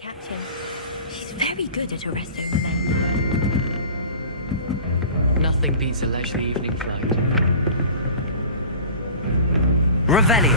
captain. She's very good at arresting men. Nothing beats a leisurely evening flight. Revelio.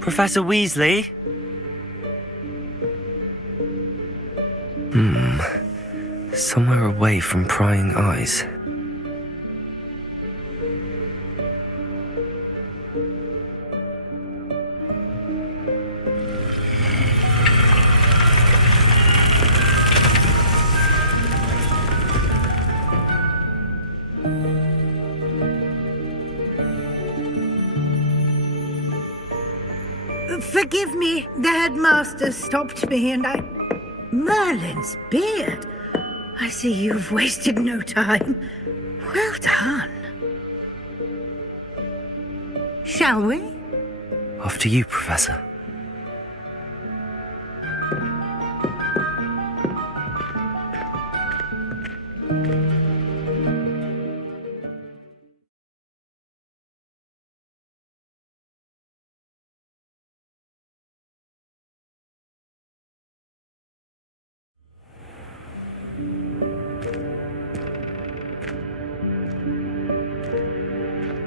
Professor Weasley? Somewhere away from prying eyes. Forgive me, the headmaster stopped me and I... Merlin's beard. I see you've wasted no time. Well done. Shall we? After you, Professor.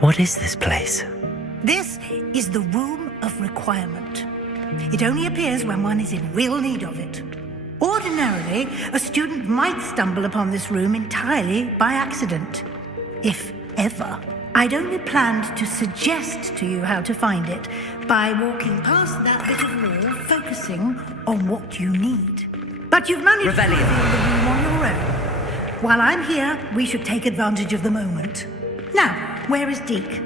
What is this place? This is the Room of Requirement. It only appears when one is in real need of it. Ordinarily, a student might stumble upon this room entirely by accident. If ever. I'd only planned to suggest to you how to find it by walking past that bit of wall, focusing on what you need. But you've managed to reveal the room on your own. While I'm here, we should take advantage of the moment. Now, where is Deke?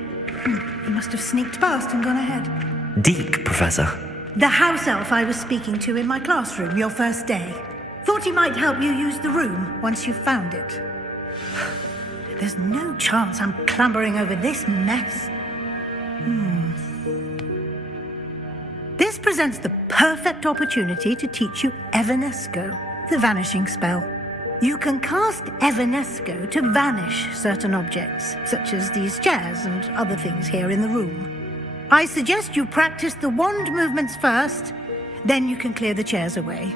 He must have sneaked past and gone ahead. Deke, Professor. The house elf I was speaking to in my classroom your first day. Thought he might help you use the room once you've found it. There's no chance I'm clambering over this mess. This presents the perfect opportunity to teach you Evanesco, the vanishing spell. You can cast Evanesco to vanish certain objects, such as these chairs and other things here in the room. I suggest you practice the wand movements first, then you can clear the chairs away.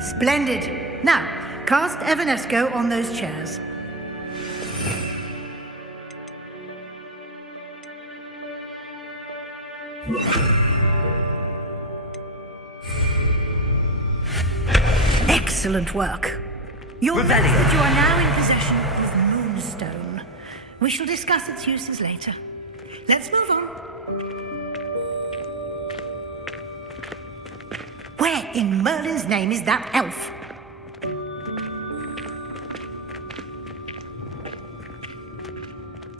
Splendid. Now, cast Evanesco on those chairs. Excellent work. You'll notice that you are now in possession of Moonstone. We shall discuss its uses later. Let's move on. Where in Merlin's name is that elf?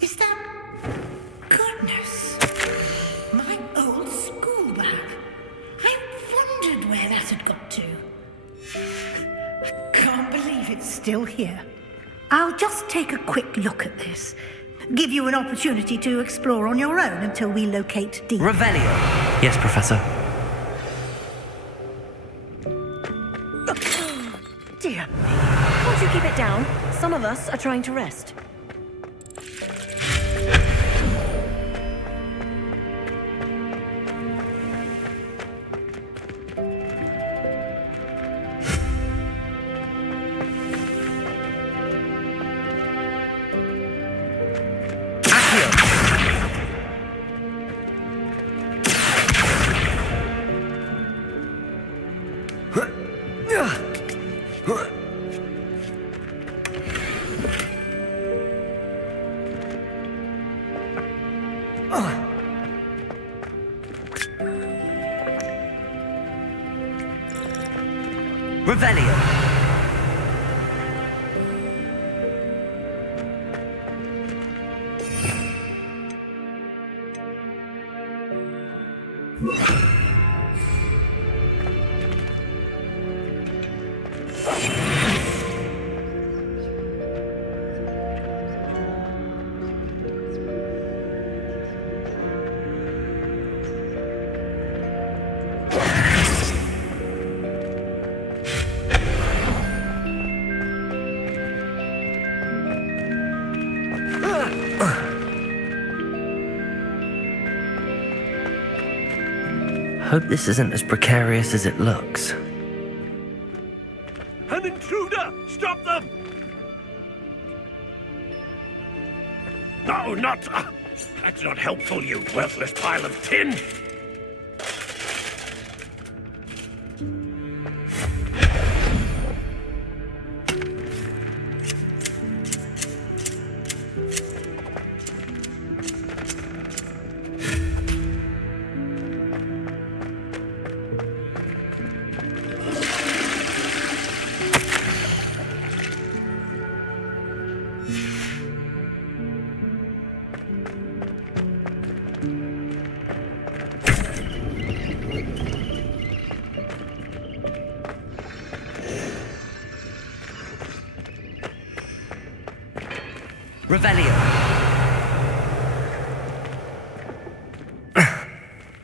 Is that... Goodness. My old school bag. I wondered where that had got to. I can't believe it's still here. I'll just take a quick look at this. Give you an opportunity to explore on your own until we locate Deke. Revelio. Yes, Professor. Dear me. Can't you keep it down? Some of us are trying to rest. Revelio. Hope this isn't as precarious as it looks. An intruder! Stop them! No, not... that's not helpful, you worthless pile of tin! Revelio.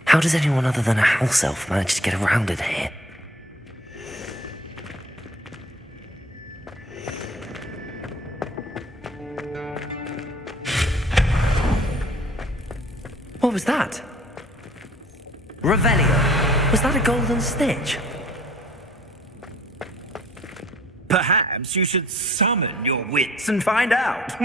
How does anyone other than a house elf manage to get around in here? What was that? Revelio. Was that a golden stitch? Perhaps you should summon your wits and find out.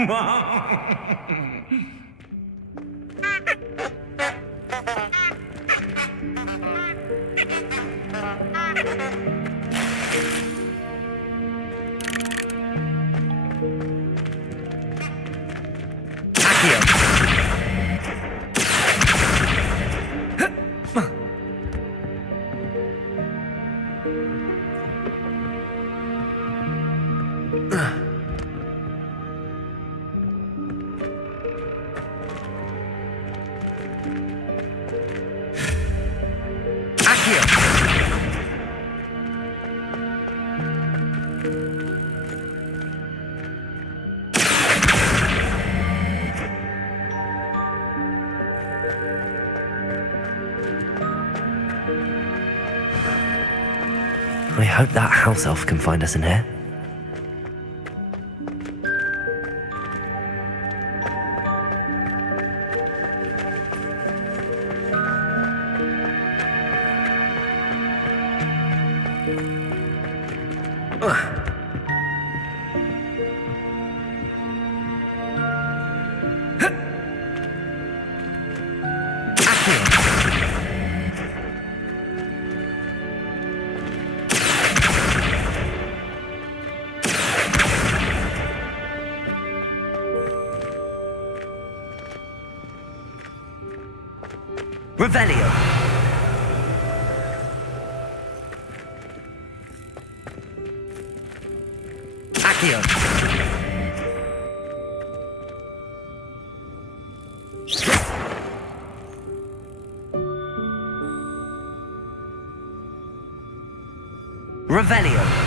I hope that house elf can find us in here. Revelio. Accio. Revelio.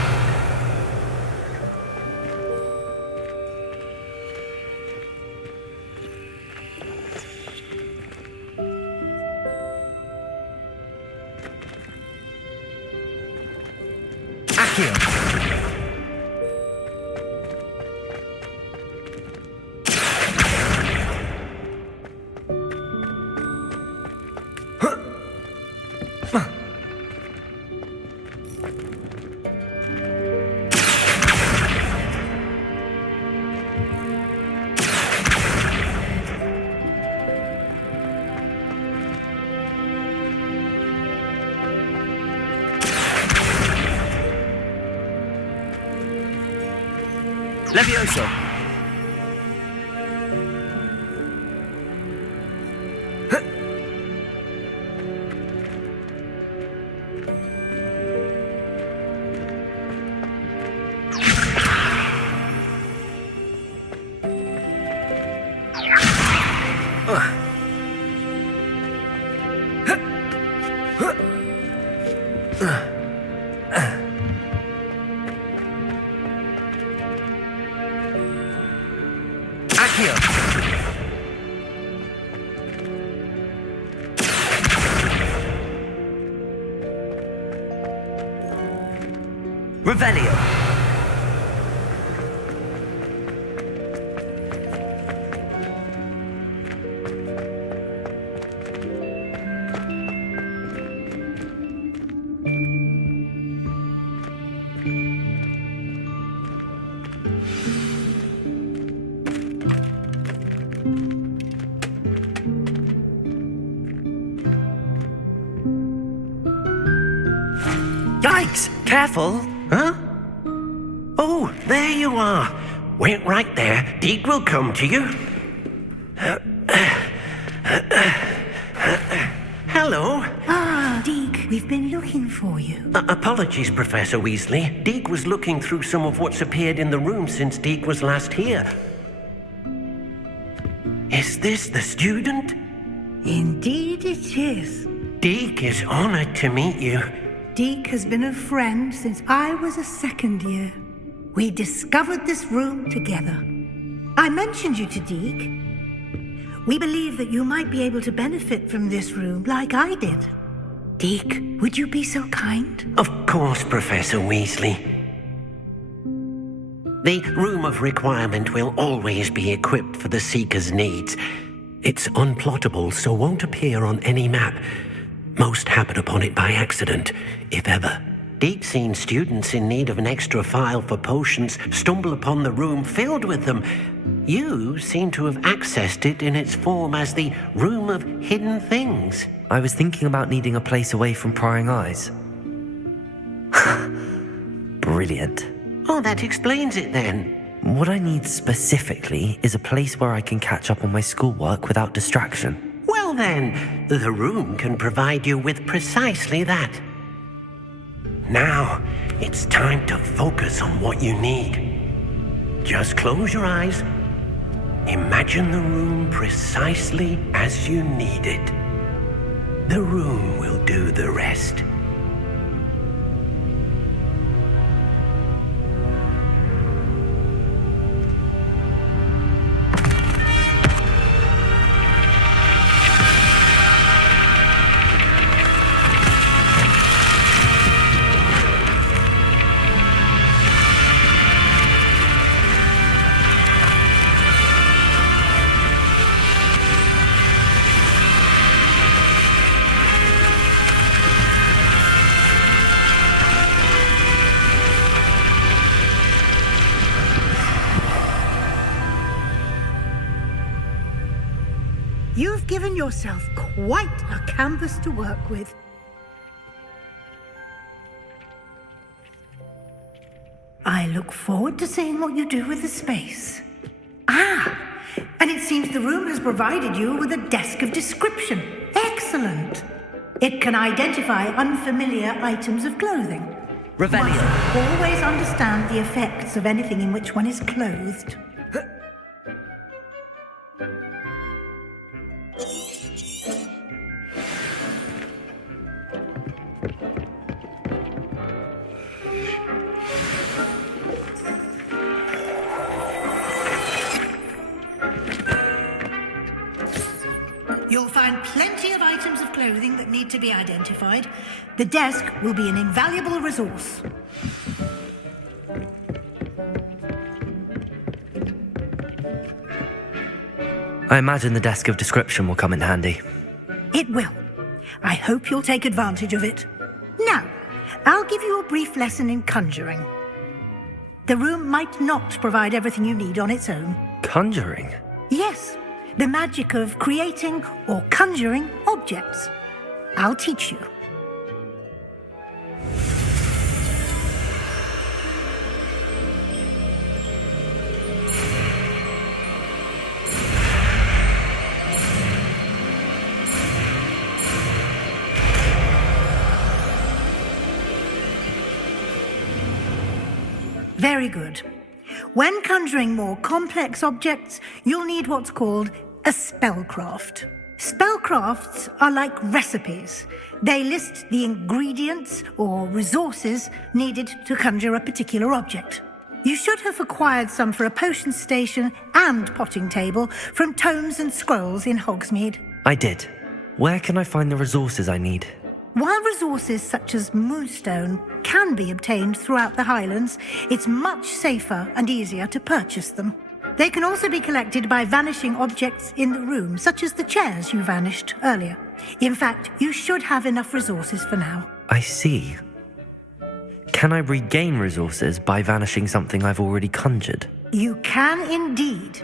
Levioso! Revelio! Yikes! Careful! Huh? Oh, there you are. Wait right there. Deke will come to you. Hello. Ah, Deke, we've been looking for you. Apologies, Professor Weasley. Deke was looking through some of what's appeared in the room since Deke was last here. Is this the student? Indeed it is. Deke is honored to meet you. Deke has been a friend since I was a second year. We discovered this room together. I mentioned you to Deke. We believe that you might be able to benefit from this room like I did. Deke, would you be so kind? Of course, Professor Weasley. The Room of Requirement will always be equipped for the Seeker's needs. It's unplottable, so won't appear on any map. Most happen upon it by accident, if ever. Deke's seen students in need of an extra file for potions stumble upon the room filled with them. You seem to have accessed it in its form as the Room of Hidden Things. I was thinking about needing a place away from prying eyes. Brilliant. Oh, that explains it then. What I need specifically is a place where I can catch up on my schoolwork without distraction. Well then, the room can provide you with precisely that. Now, it's time to focus on what you need. Just close your eyes. Imagine the room precisely as you need it. The room will do the rest. You've given yourself quite a canvas to work with. I look forward to seeing what you do with the space. Ah, and it seems the room has provided you with a desk of description. Excellent. It can identify unfamiliar items of clothing. Revelio. One should always understand the effects of anything in which one is clothed. You'll find plenty of items of clothing that need to be identified. The desk will be an invaluable resource. I imagine the desk of description will come in handy. It will. I hope you'll take advantage of it. Now, I'll give you a brief lesson in conjuring. The room might not provide everything you need on its own. Conjuring? Yes, the magic of creating or conjuring objects. I'll teach you. Very good. When conjuring more complex objects, you'll need what's called a spellcraft. Spellcrafts are like recipes. They list the ingredients or resources needed to conjure a particular object. You should have acquired some for a potion station and potting table from tomes and scrolls in Hogsmeade. I did. Where can I find the resources I need? While resources such as moonstone can be obtained throughout the Highlands, it's much safer and easier to purchase them. They can also be collected by vanishing objects in the room, such as the chairs you vanished earlier. In fact, you should have enough resources for now. I see. Can I regain resources by vanishing something I've already conjured? You can indeed.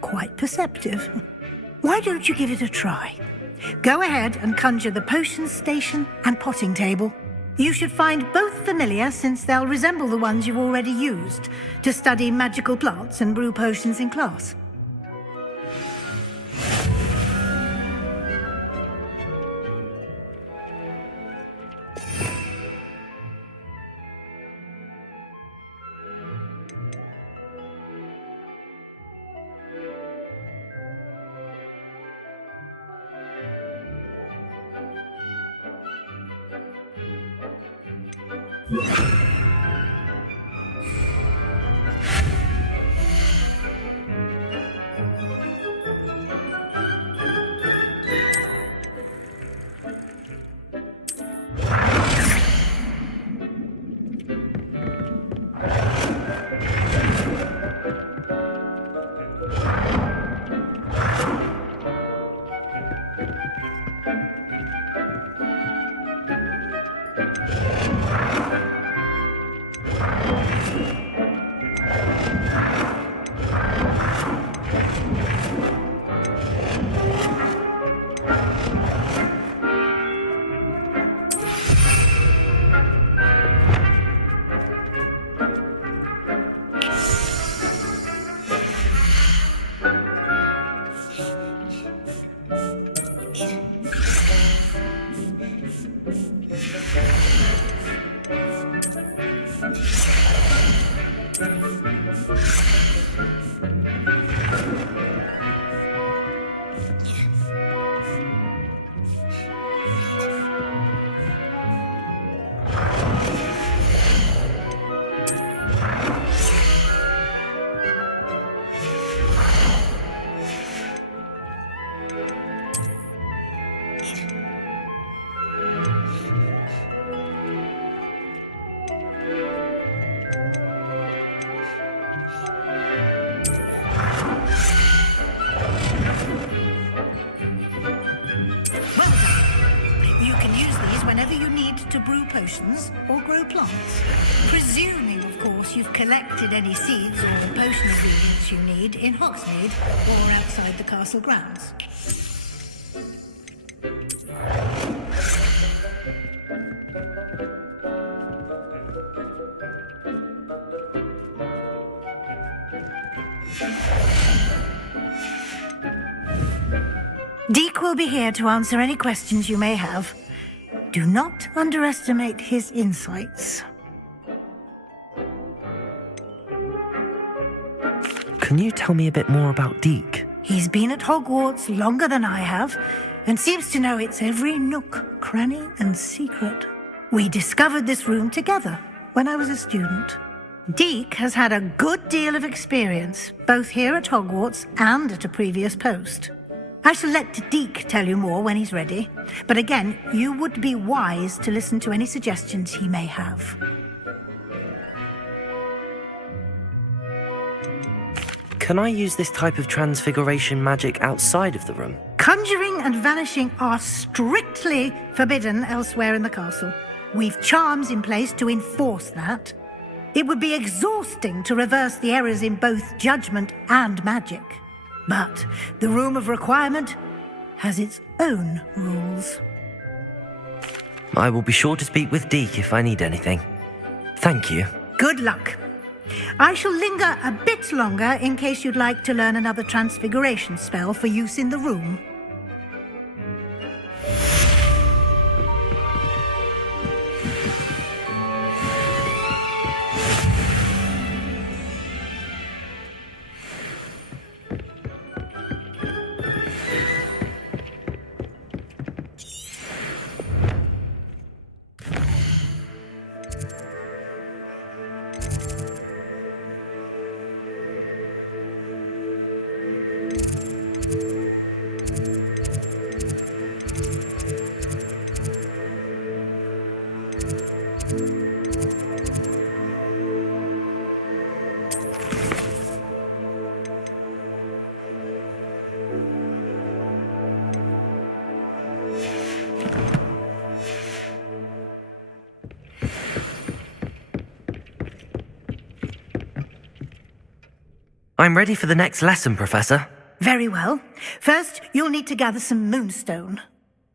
Quite perceptive. Why don't you give it a try? Go ahead and conjure the potion station and potting table. You should find both familiar, since they'll resemble the ones you've already used to study magical plants and brew potions in class. Whenever you need to brew potions or grow plants. Presuming, of course, you've collected any seeds or potion ingredients you need in Hogsmeade or outside the castle grounds. Deek will be here to answer any questions you may have. Do not underestimate his insights. Can you tell me a bit more about Deek? He's been at Hogwarts longer than I have, and seems to know its every nook, cranny, and secret. We discovered this room together when I was a student. Deek has had a good deal of experience, both here at Hogwarts and at a previous post. I shall let Deek tell you more when he's ready, but again, you would be wise to listen to any suggestions he may have. Can I use this type of transfiguration magic outside of the room? Conjuring and vanishing are strictly forbidden elsewhere in the castle. We've charms in place to enforce that. It would be exhausting to reverse the errors in both judgment and magic. But the Room of Requirement has its own rules. I will be sure to speak with Deek if I need anything. Thank you. Good luck. I shall linger a bit longer in case you'd like to learn another transfiguration spell for use in the room. I'm ready for the next lesson, Professor. Very well. First, you'll need to gather some moonstone.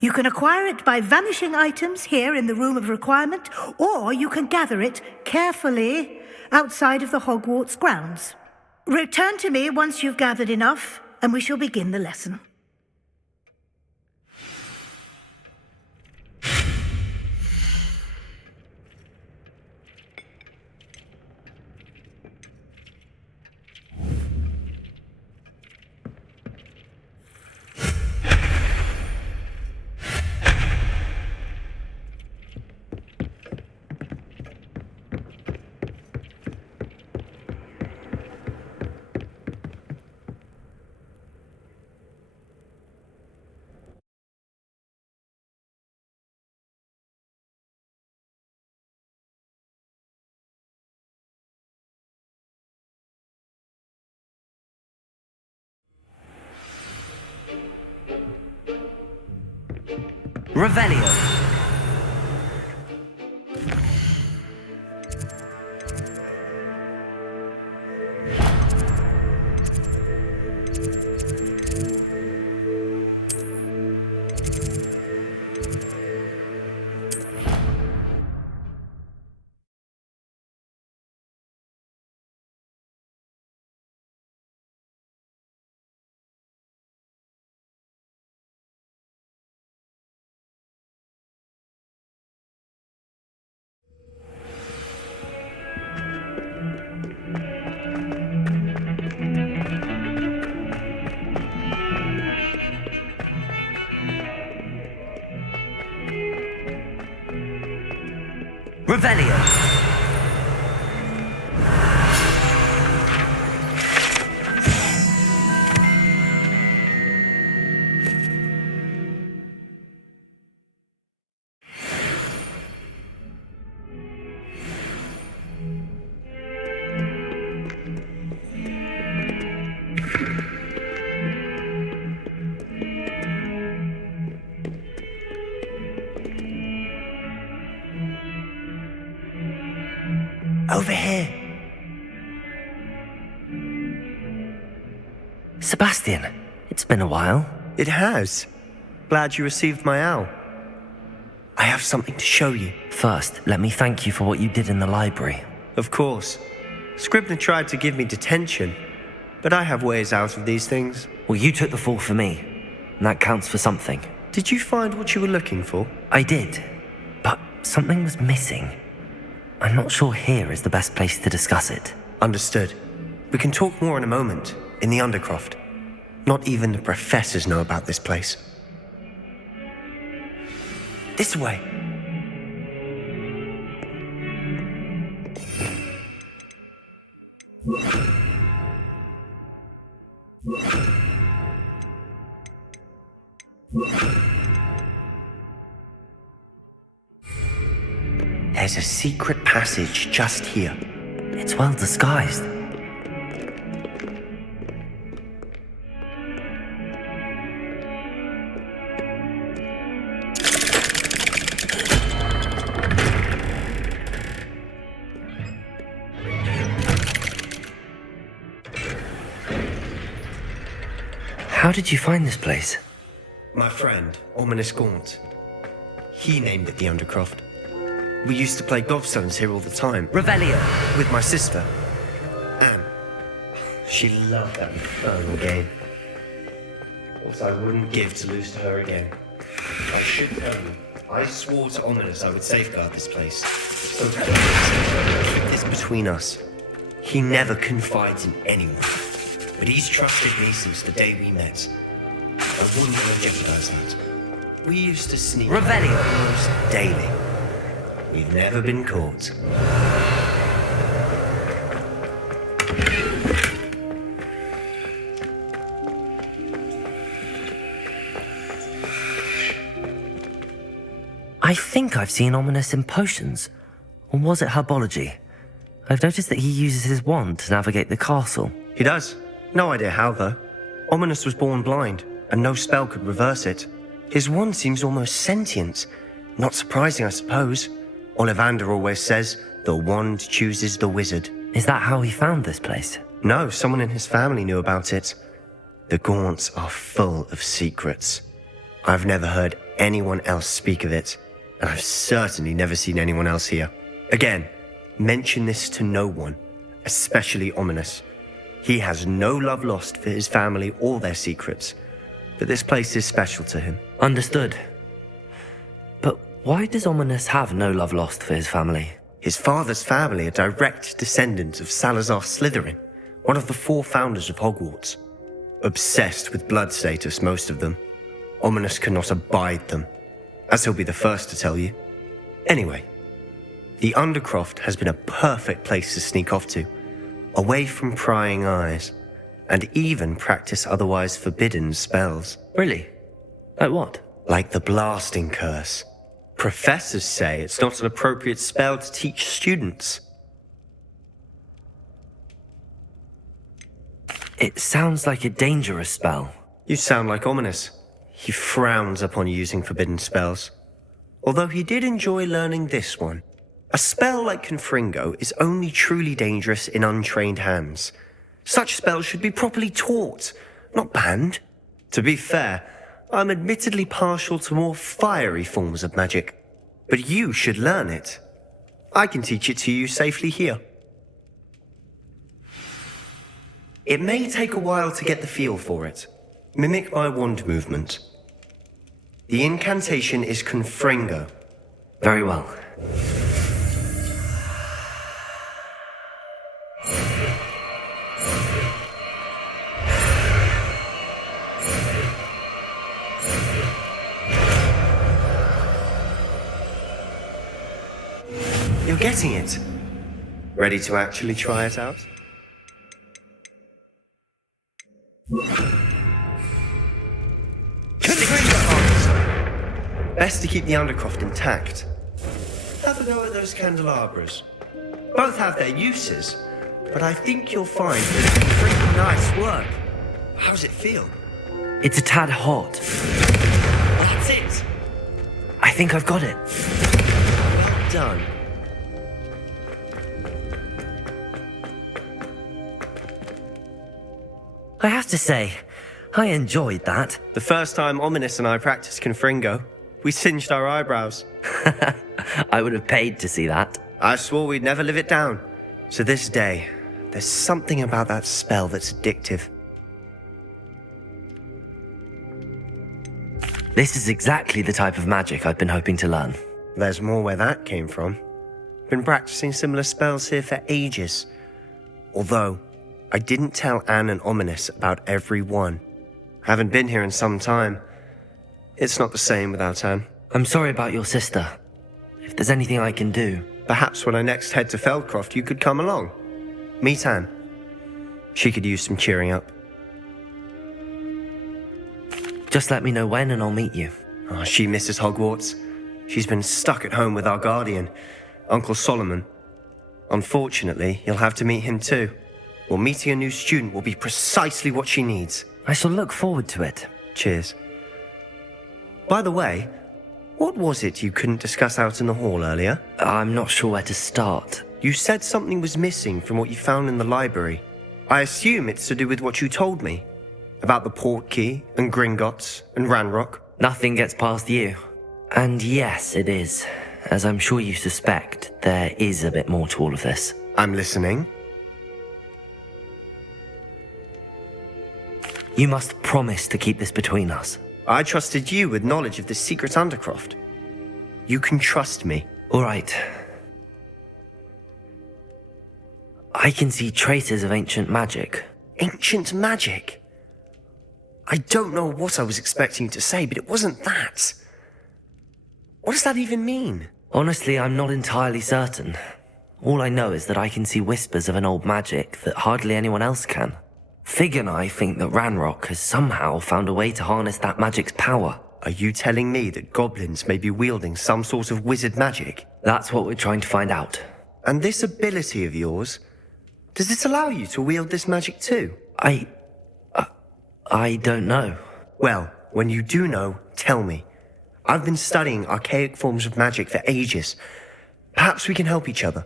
You can acquire it by vanishing items here in the Room of Requirement, or you can gather it carefully outside of the Hogwarts grounds. Return to me once you've gathered enough, and we shall begin the lesson. Revelio. Revelio. Over here. Sebastian, it's been a while. It has. Glad you received my owl. I have something to show you. First, let me thank you for what you did in the library. Of course. Scribner tried to give me detention, but I have ways out of these things. Well, you took the fall for me, and that counts for something. Did you find what you were looking for? I did, but something was missing. I'm not sure here is the best place to discuss it. Understood. We can talk more in a moment, in the Undercroft. Not even the professors know about this place. This way. There's a secret passage just here. It's well disguised. How did you find this place? My friend, Ominous Gaunt. He named it the Undercroft. We used to play gobstones here all the time. Revelio. With my sister, Anne. She loved that infernal game. What I wouldn't give to lose to her again. I should tell you, I swore to Ominous I would safeguard this place. So keep this between us. He never confides in anyone. But he's trusted me since the day we met. I wouldn't want to jeopardize that. We used to sneak Revelio. almost daily. We've never been caught. I think I've seen Ominous in potions. Or was it herbology? I've noticed that he uses his wand to navigate the castle. He does. No idea how, though. Ominous was born blind, and no spell could reverse it. His wand seems almost sentient. Not surprising, I suppose. Ollivander always says, the wand chooses the wizard. Is that how he found this place? No, someone in his family knew about it. The Gaunts are full of secrets. I've never heard anyone else speak of it, and I've certainly never seen anyone else here. Again, mention this to no one, especially Ominous. He has no love lost for his family or their secrets, but this place is special to him. Understood. But why does Ominous have no love lost for his family? His father's family are direct descendants of Salazar Slytherin, one of the 4 founders of Hogwarts. Obsessed with blood status, most of them. Ominous cannot abide them, as he'll be the first to tell you. Anyway, the Undercroft has been a perfect place to sneak off to, away from prying eyes, and even practice otherwise forbidden spells. Really? Like what? Like the blasting curse. Professors say it's not an appropriate spell to teach students. It sounds like a dangerous spell. You sound like Ominous. He frowns upon using forbidden spells. Although he did enjoy learning this one. A spell like Confringo is only truly dangerous in untrained hands. Such spells should be properly taught, not banned. To be fair, I'm admittedly partial to more fiery forms of magic. But you should learn it. I can teach it to you safely here. It may take a while to get the feel for it. Mimic my wand movement. The incantation is Confringo. Very well. You're getting it. Ready to actually try it out? Best to keep the Undercroft intact. Have a go at those candelabras. Both have their uses, but I think you'll find that it's pretty nice work. How does it feel? It's a tad hot. That's it. I think I've got it. Well done. I have to say, I enjoyed that. The first time Ominous and I practiced Confringo, we singed our eyebrows. I would have paid to see that. I swore we'd never live it down. To this day, there's something about that spell that's addictive. This is exactly the type of magic I've been hoping to learn. There's more where that came from. Been practicing similar spells here for ages. Although, I didn't tell Anne and Ominous about every one. Haven't been here in some time. It's not the same without Anne. I'm sorry about your sister. If there's anything I can do... Perhaps when I next head to Feldcroft, you could come along. Meet Anne. She could use some cheering up. Just let me know when and I'll meet you. Oh, she misses Hogwarts. She's been stuck at home with our guardian, Uncle Solomon. Unfortunately, you'll have to meet him too. Well, meeting a new student will be precisely what she needs. I shall look forward to it. Cheers. By the way, what was it you couldn't discuss out in the hall earlier? I'm not sure where to start. You said something was missing from what you found in the library. I assume it's to do with what you told me. About the Portkey and Gringotts and Ranrock. Nothing gets past you. And yes, it is. As I'm sure you suspect, there is a bit more to all of this. I'm listening. You must promise to keep this between us. I trusted you with knowledge of the secret Undercroft. You can trust me. All right. I can see traces of ancient magic. Ancient magic? I don't know what I was expecting you to say, but it wasn't that. What does that even mean? Honestly, I'm not entirely certain. All I know is that I can see whispers of an old magic that hardly anyone else can. Fig and I think that Ranrock has somehow found a way to harness that magic's power. Are you telling me that goblins may be wielding some sort of wizard magic? That's what we're trying to find out. And this ability of yours, does it allow you to wield this magic too? I don't know. Well, when you do know, tell me. I've been studying archaic forms of magic for ages. Perhaps we can help each other.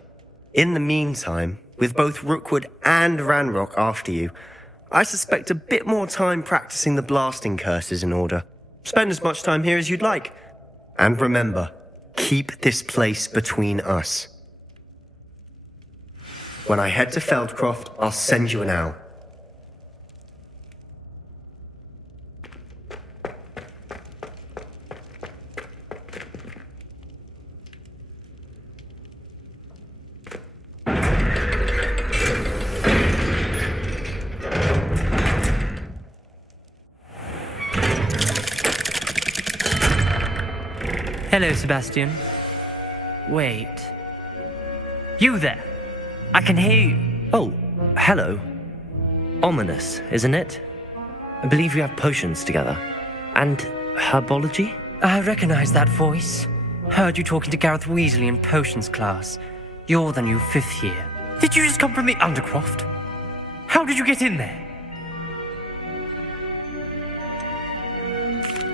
In the meantime, with both Rookwood and Ranrock after you. I suspect a bit more time practicing the blasting curses in order. Spend as much time here as you'd like. And remember, keep this place between us. When I head to Feldcroft, I'll send you an owl. Hello, Sebastian. Wait. You there? I can hear you. Oh, hello. Ominous, isn't it? I believe we have potions together. And herbology? I recognize that voice. Heard you talking to Gareth Weasley in potions class. You're the new 5th year. Did you just come from the Undercroft? How did you get in there?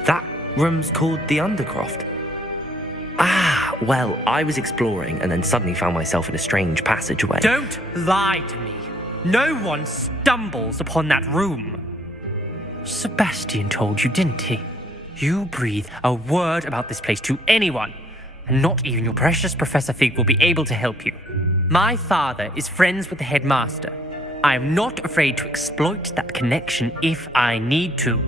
That room's called the Undercroft. Ah, well, I was exploring and then suddenly found myself in a strange passageway. Don't lie to me. No one stumbles upon that room. Sebastian told you, didn't he? You breathe a word about this place to anyone, and not even your precious Professor Fig will be able to help you. My father is friends with the headmaster. I am not afraid to exploit that connection if I need to.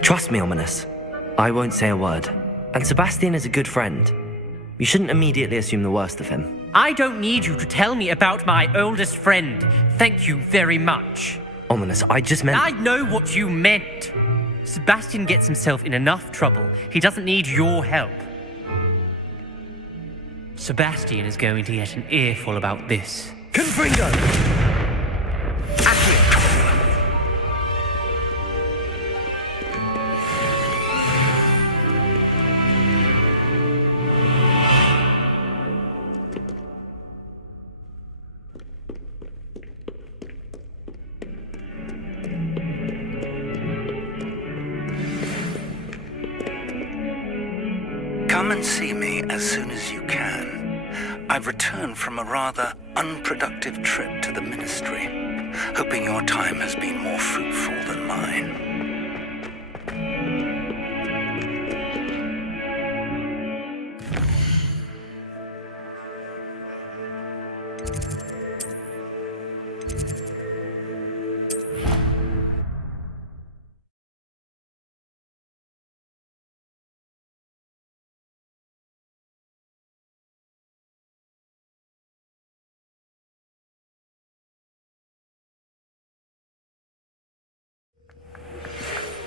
Trust me, Ominous. I won't say a word. And Sebastian is a good friend. You shouldn't immediately assume the worst of him. I don't need you to tell me about my oldest friend. Thank you very much. Ominous, I just meant... I know what you meant. Sebastian gets himself in enough trouble. He doesn't need your help. Sebastian is going to get an earful about this. Confringo! Accio! Come and see me as soon as you can. I've returned from a rather unproductive trip to the Ministry, hoping your time has been more fruitful than mine.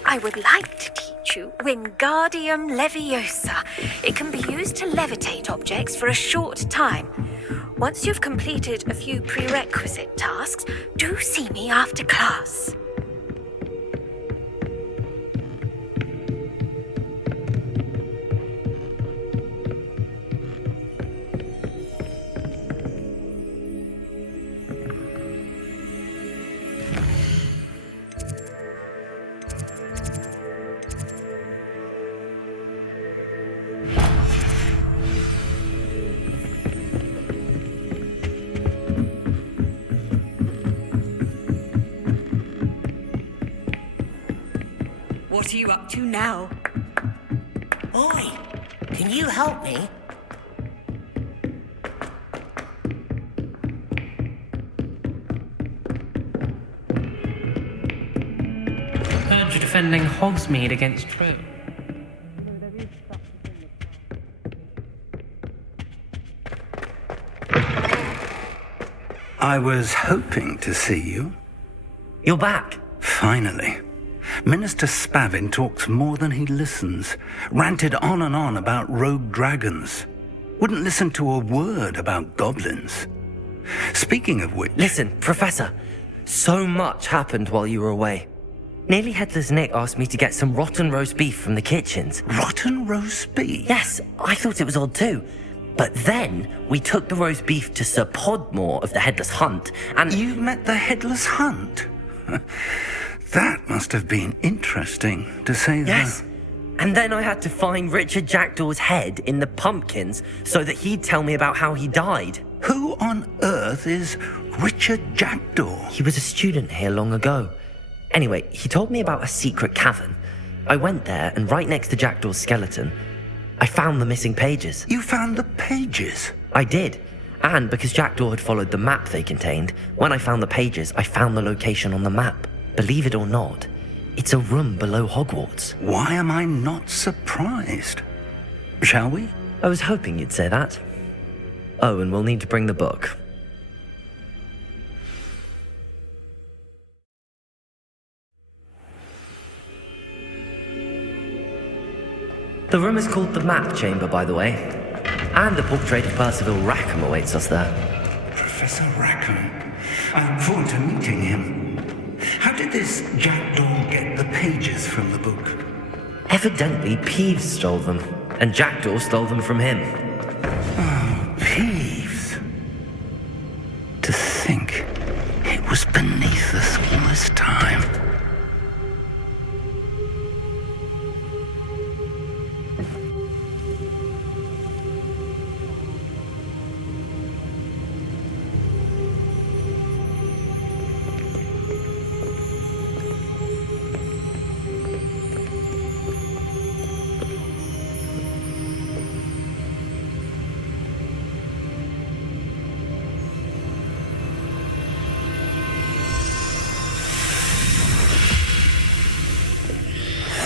I would like to teach you Wingardium Leviosa. It can be used to levitate objects for a short time. Once you've completed a few prerequisite tasks, do see me after class. What are you up to now? Oi, can you help me? Heard you're defending Hogsmeade against True. I was hoping to see you. You're back. Finally. Minister Spavin talks more than he listens. Ranted on and on about rogue dragons. Wouldn't listen to a word about goblins. Speaking of which... Listen, Professor. So much happened while you were away. Nearly Headless Nick asked me to get some rotten roast beef from the kitchens. Rotten roast beef? Yes, I thought it was odd too. But then we took the roast beef to Sir Podmore of the Headless Hunt, and... You met the Headless Hunt? That must have been interesting, to say the... Yes. And then I had to find Richard Jackdaw's head in the pumpkins so that he'd tell me about how he died. Who on earth is Richard Jackdaw? He was a student here long ago. Anyway, he told me about a secret cavern. I went there, and right next to Jackdaw's skeleton, I found the missing pages. You found the pages? I did. And because Jackdaw had followed the map they contained, when I found the pages, I found the location on the map. Believe it or not, it's a room below Hogwarts. Why am I not surprised? Shall we? I was hoping you'd say that. Oh, and we'll need to bring the book. The room is called the Map Chamber, by the way. And a portrait of Percival Rackham awaits us there. Professor Rackham. I look forward to meeting him. How did this Jackdaw get the pages from the book? Evidently, Peeves stole them, and Jackdaw stole them from him. Oh, Peeves. To think it was beneath us all this time.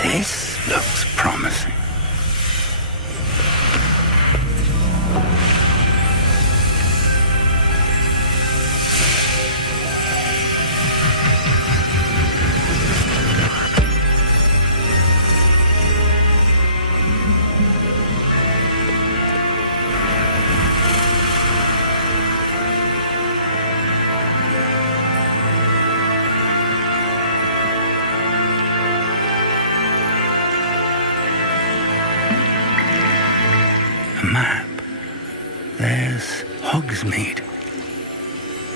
This looks promising. Map. There's Hogsmeade.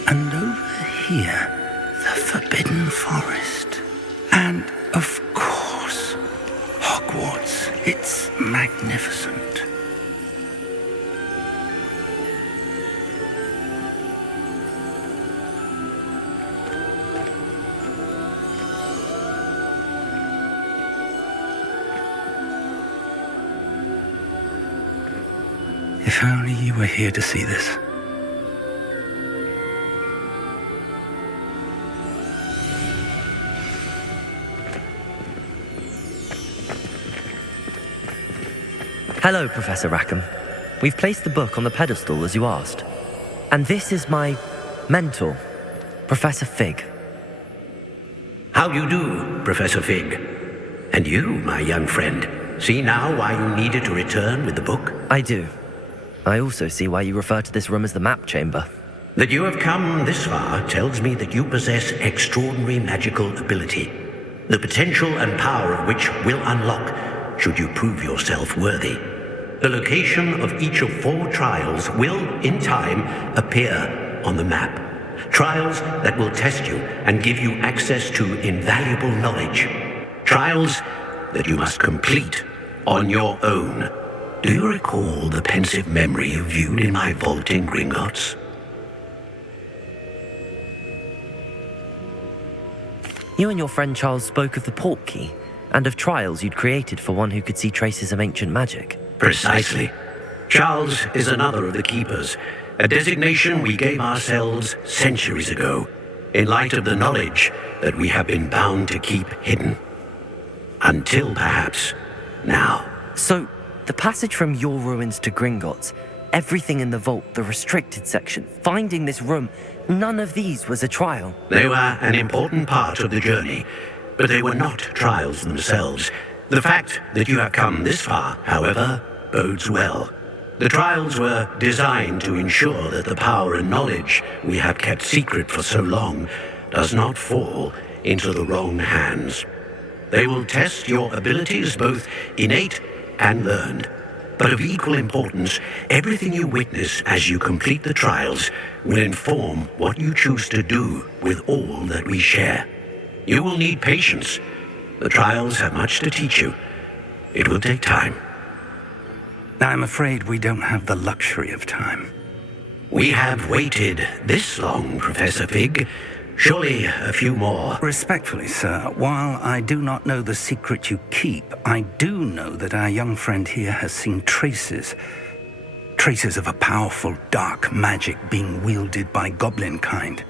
And over here, the Forbidden Forest. And, of course, Hogwarts. It's magnificent. If only you were here to see this. Hello, Professor Rackham. We've placed the book on the pedestal as you asked. And this is my mentor, Professor Fig. How do you do, Professor Fig? And you, my young friend, see now why you needed to return with the book? I do. I also see why you refer to this room as the Map Chamber. That you have come this far tells me that you possess extraordinary magical ability, the potential and power of which will unlock should you prove yourself worthy. The location of each of 4 trials will, in time, appear on the map. Trials that will test you and give you access to invaluable knowledge. Trials that you must complete on your own. Do you recall the pensive memory you viewed in my vault in Gringotts? You and your friend Charles spoke of the Portkey, and of trials you'd created for one who could see traces of ancient magic. Precisely. Charles is another of the Keepers, a designation we gave ourselves centuries ago, in light of the knowledge that we have been bound to keep hidden. Until perhaps now. So, the passage from your ruins to Gringotts, everything in the vault, the restricted section, finding this room, none of these was a trial. They were an important part of the journey, but they were not trials themselves. The fact that you have come this far, however, bodes well. The trials were designed to ensure that the power and knowledge we have kept secret for so long does not fall into the wrong hands. They will test your abilities, both innate and learned. But of equal importance, everything you witness as you complete the trials will inform what you choose to do with all that we share. You will need patience. The trials have much to teach you, It will take time. I'm afraid we don't have the luxury of time. We have waited this long, Professor Fig. Surely a few more. Respectfully, sir, while I do not know the secret you keep, I do know that our young friend here has seen traces of a powerful dark magic being wielded by goblin kind.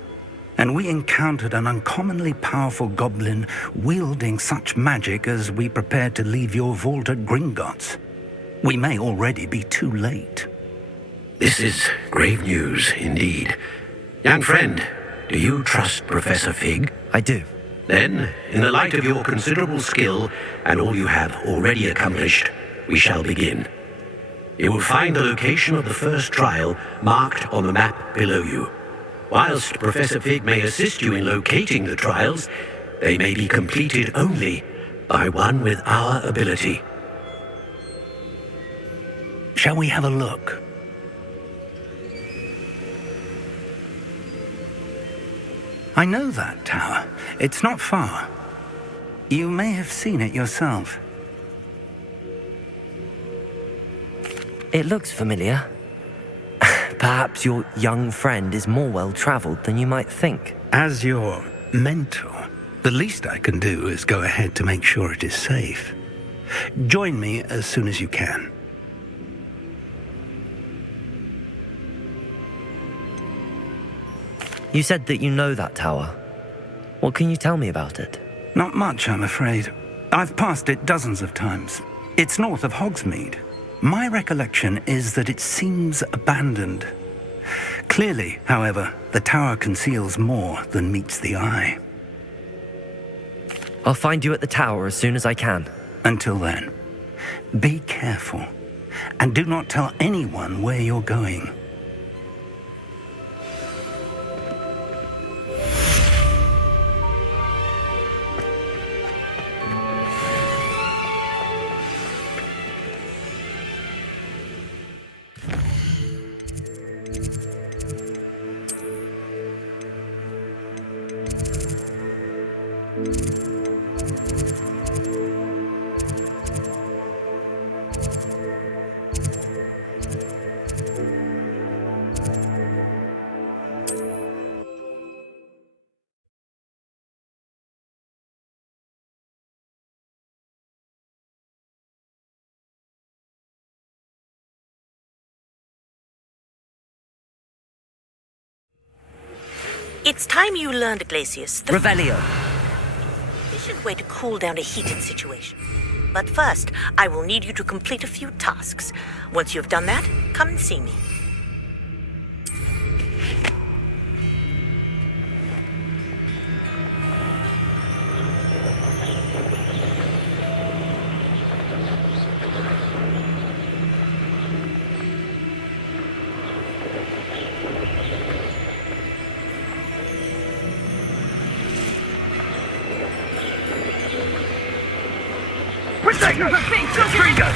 And we encountered an uncommonly powerful goblin wielding such magic as we prepared to leave your vault at Gringotts. We may already be too late. This is grave news indeed. Young friend, do you trust Professor Fig? I do. Then, in the light of your considerable skill and all you have already accomplished, we shall begin. You will find the location of the first trial marked on the map below you. Whilst Professor Fig may assist you in locating the trials, they may be completed only by one with our ability. Shall we have a look? I know that tower. It's not far. You may have seen it yourself. It looks familiar. Perhaps your young friend is more well-traveled than you might think. As your mentor, the least I can do is go ahead to make sure it is safe. Join me as soon as you can. You said that you know that tower. What can you tell me about it? Not much, I'm afraid. I've passed it dozens of times. It's north of Hogsmeade. My recollection is that it seems abandoned. Clearly, however, the tower conceals more than meets the eye. I'll find you at the tower as soon as I can. Until then, be careful, and do not tell anyone where you're going. It's time you learned, Glacius. Revelio. Efficient way to cool down a heated situation. But first, I will need you to complete a few tasks. Once you've done that, come and see me.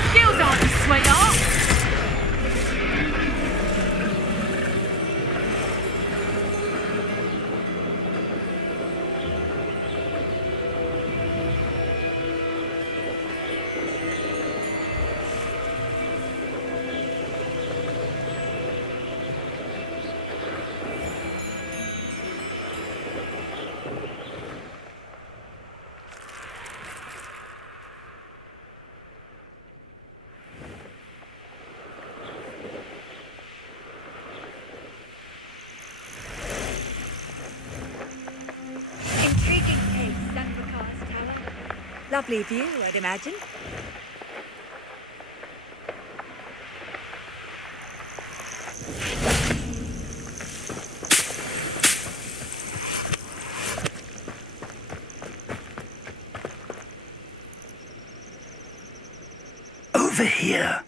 Skills aren't you, sweetheart. Lovely view, I'd imagine. Over here.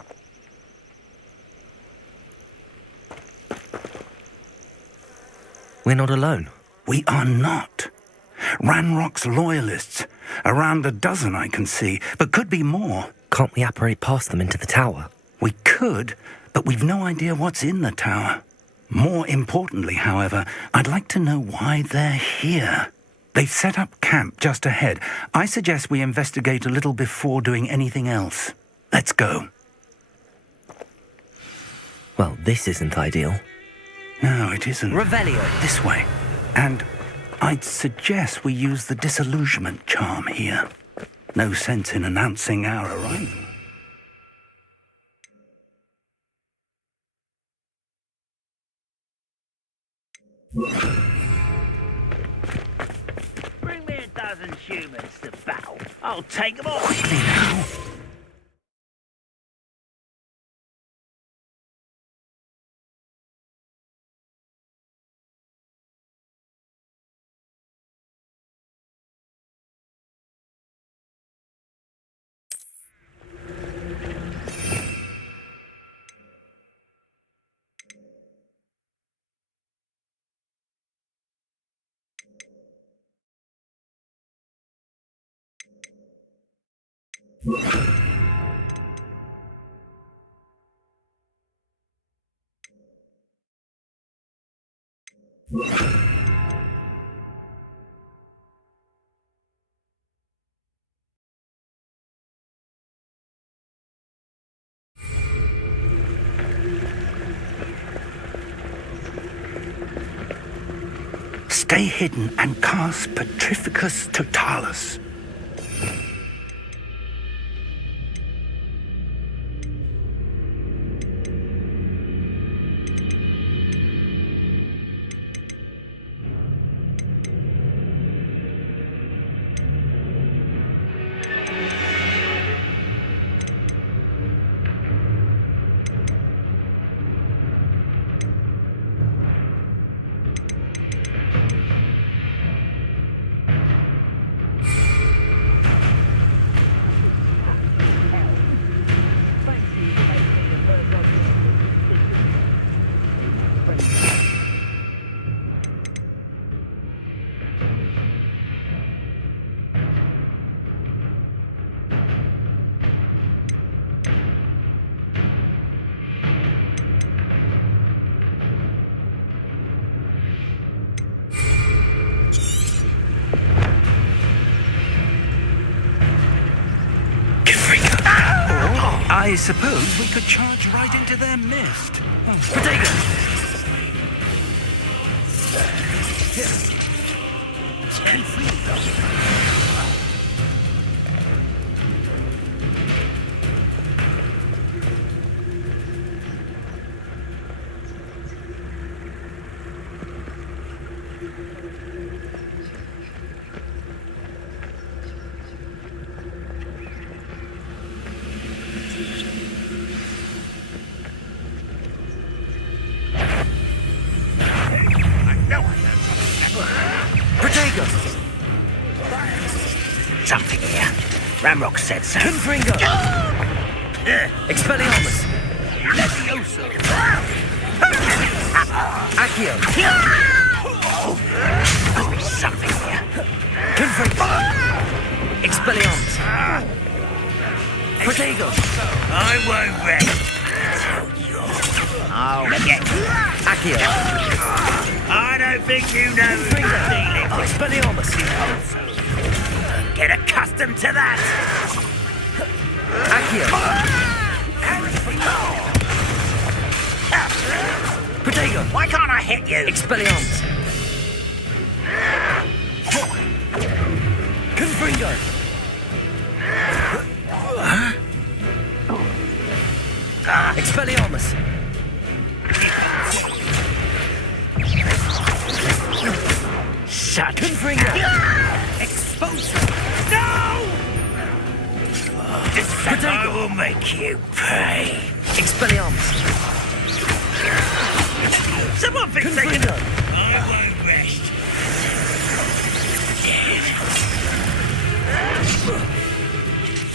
We're not alone. We are not. Ranrock's loyalists. Around a dozen I can see, but could be more. Can't we apparate past them into the tower? We could, but we've no idea what's in the tower. More importantly, however, I'd like to know why they're here. They've set up camp just ahead. I suggest we investigate a little before doing anything else. Let's go. Well, this isn't ideal. No, it isn't. Revelio. This way. And I'd suggest we use the disillusionment charm here. No sense in announcing our arrival. Bring me a dozen humans to battle. I'll take them all. Quickly now. Stay hidden and cast Petrificus Totalis. I suppose we could charge right into their mist. Protego! Something here. Ramrock said so. Confringo! Expelliarmus! Leviosa! Accio! Something here. Confringo! Expelliarmus! Protego! I won't rest. I'll get Accio! I don't think you know who's stealing. Expelliarmus! Get accustomed to that. Accio! Protego! Why can't I hit you? Expelliarmus! Confringo! Expelliarmus! Shut. Confringo! Exposure. No! This I will make you pay. Expelliarmus! Someone fix it. Confringo! I won't rest.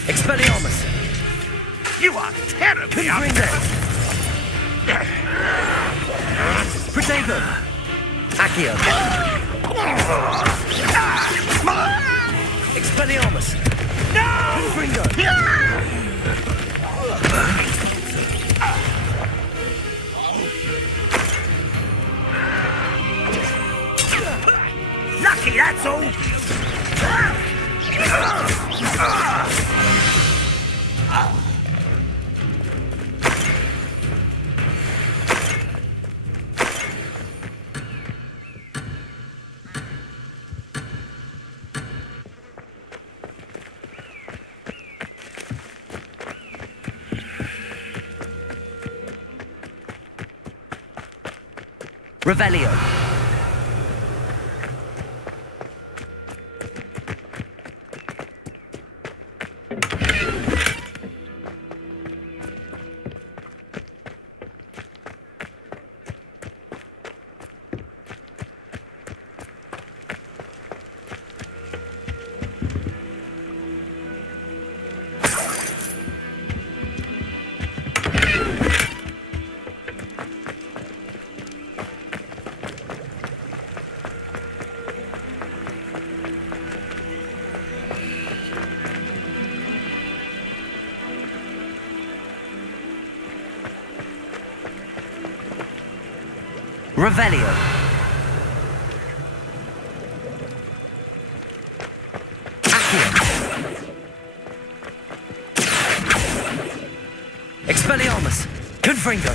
Expelliarmus! You are terribly Confringo! Protego! Accio! Expelliarmus! No! Confringo! Lucky, that's all. Revelio. Revelio. Accio. Expelliarmus. Confringo.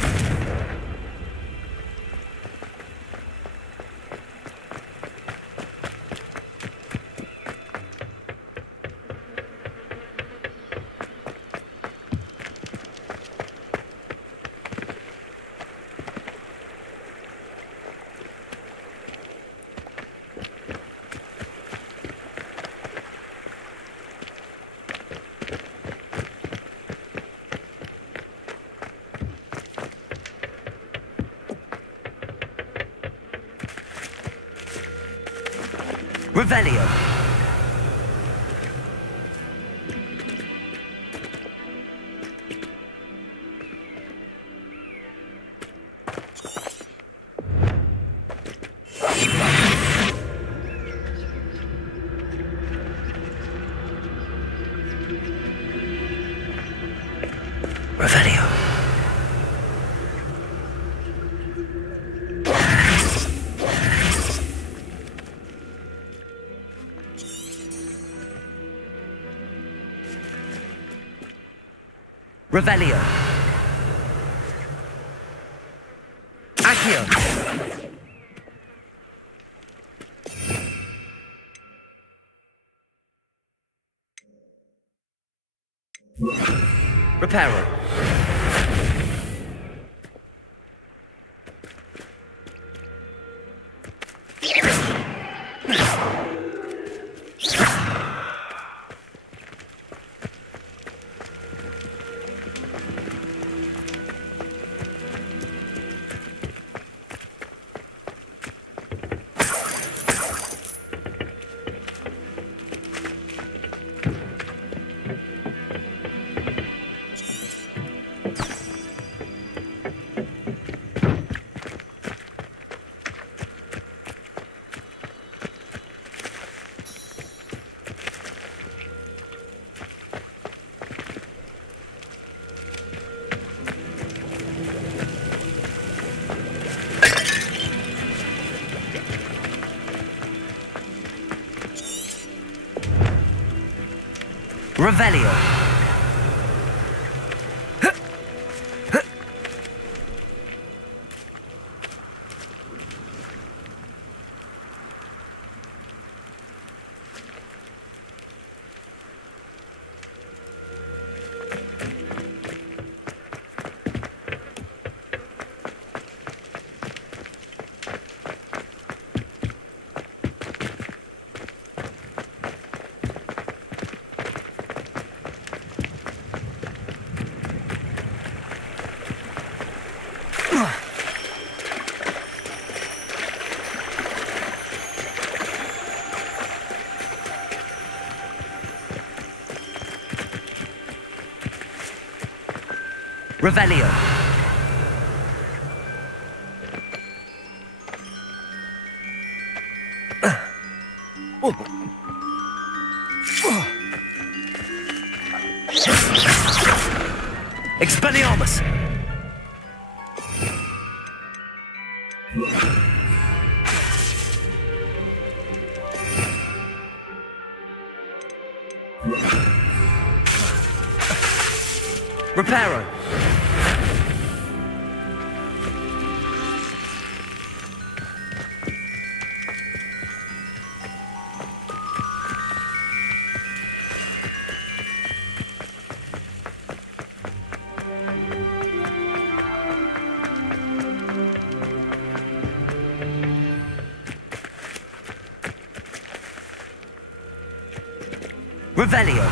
Revelio. Revelio. Revelio. Accio. Reparo. Revelio. Revelio. Expelliarmus. Reparo. Revelio.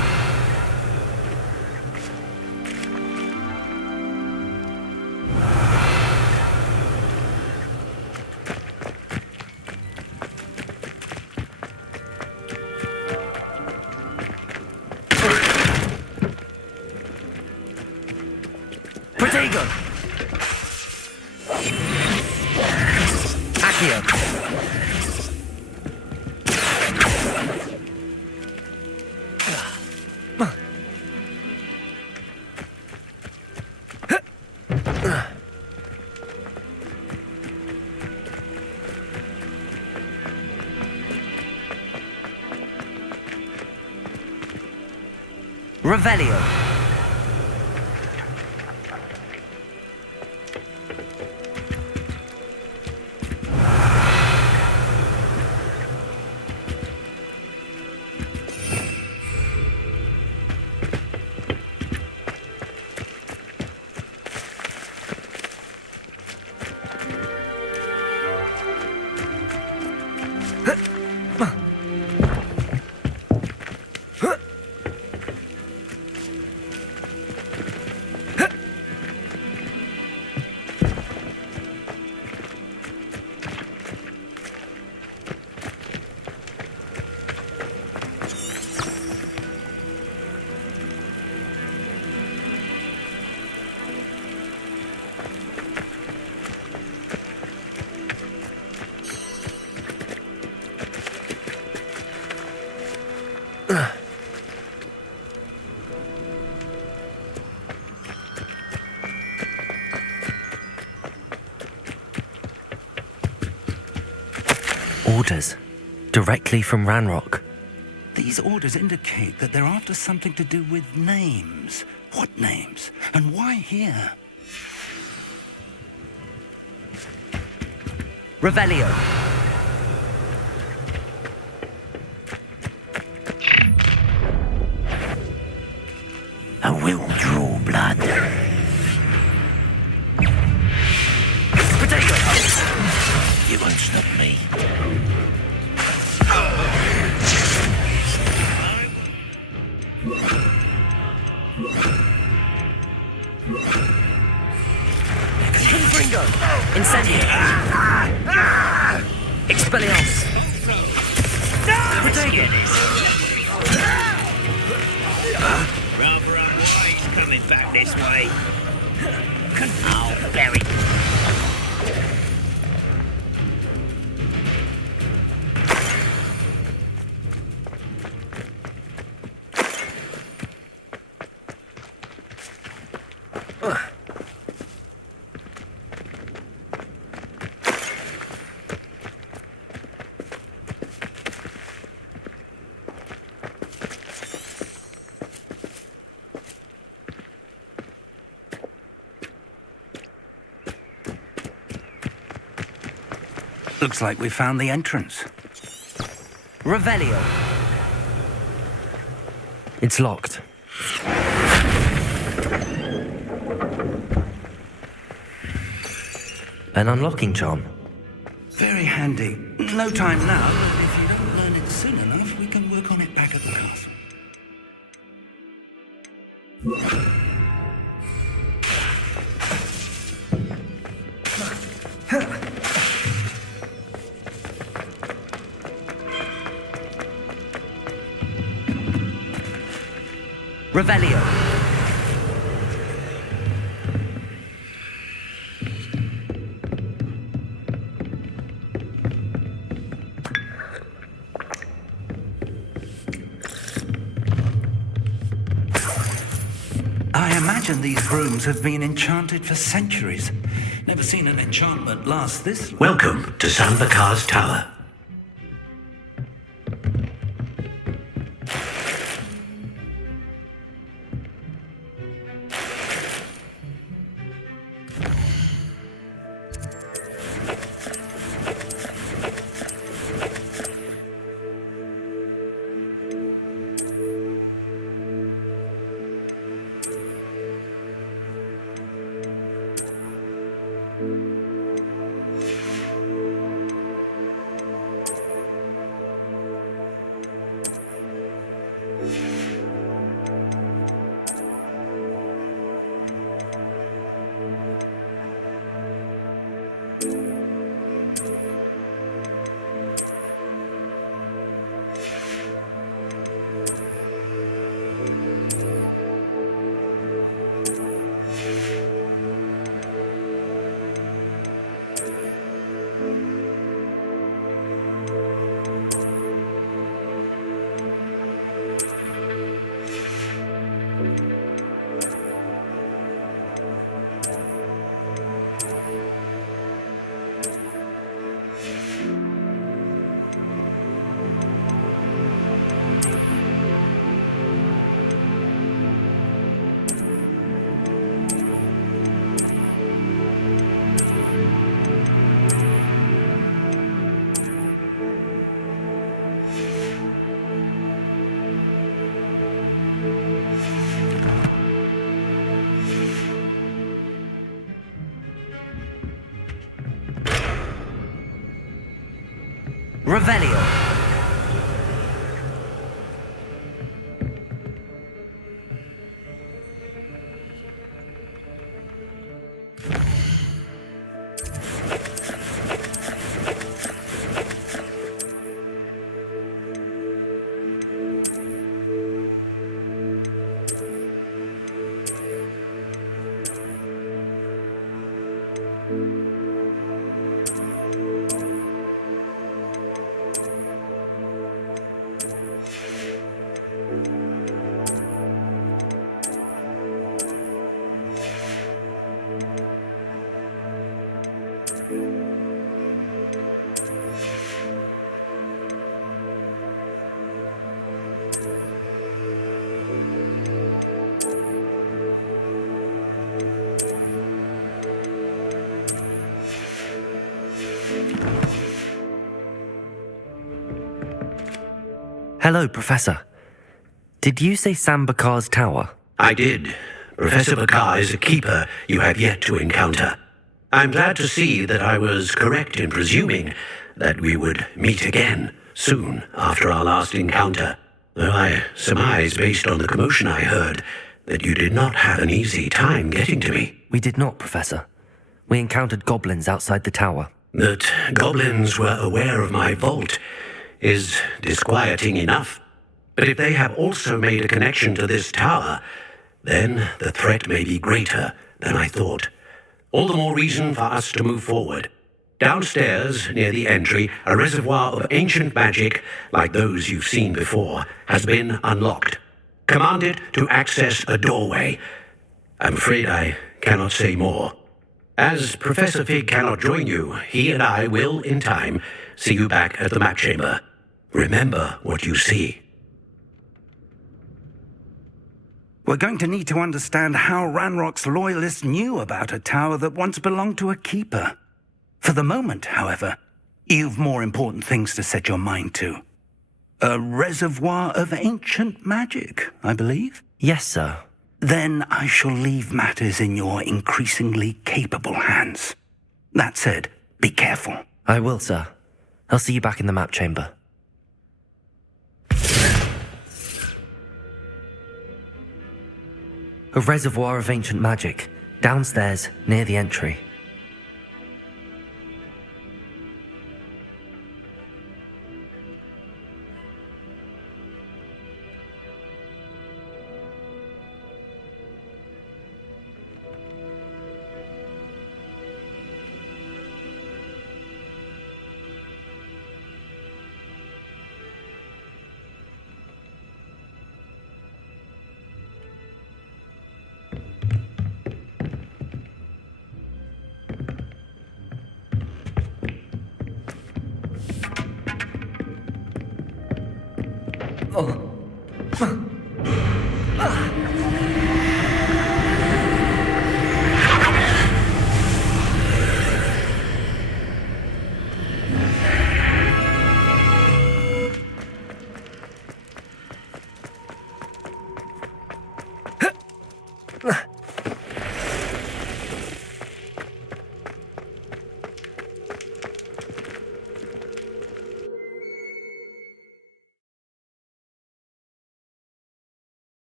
Protego. Accio. Revelio. Orders. Directly from Ranrock. These orders indicate that they're after something to do with names. What names? And why here? Revelio. I will draw blood. Protego. You won't stop me. Confringo. Incendio. Expelliarmus. Protego. Rather unwise coming back this way. Oh, Barry. Looks like we found the entrance. Revelio. It's locked. An unlocking charm. Very handy. No time now, but if you don't learn it soon enough, we can work on it back at the castle. Revelio. I imagine these rooms have been enchanted for centuries. Never seen an enchantment last this long. Welcome to San Bakar's Tower. Revelio. Hello, Professor. Did you say Sam Bakar's tower? I did. Professor Bakar is a keeper you have yet to encounter. I'm glad to see that I was correct in presuming that we would meet again soon after our last encounter, though I surmise, based on the commotion I heard, that you did not have an easy time getting to me. We did not, Professor. We encountered goblins outside the tower. That goblins were aware of my vault is disquieting enough. But if they have also made a connection to this tower, then the threat may be greater than I thought. All the more reason for us to move forward. Downstairs, near the entry, a reservoir of ancient magic, like those you've seen before, has been unlocked. Command it to access a doorway. I'm afraid I cannot say more. As Professor Fig cannot join you, he and I will, in time, see you back at the map chamber. Remember what you see. We're going to need to understand how Ranrock's loyalists knew about a tower that once belonged to a keeper. For the moment, however, you've more important things to set your mind to. A reservoir of ancient magic, I believe? Yes, sir. Then I shall leave matters in your increasingly capable hands. That said, be careful. I will, sir. I'll see you back in the map chamber. A reservoir of ancient magic, downstairs, near the entry.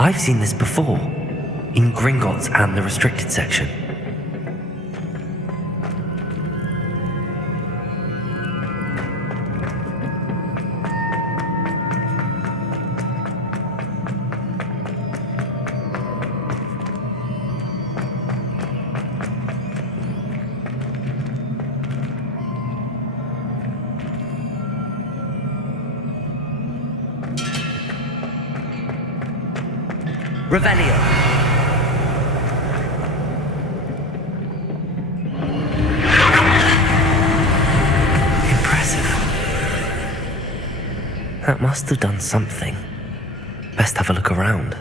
I've seen this before, in Gringotts and the restricted section. Revelio. Impressive. That must have done something. Best have a look around.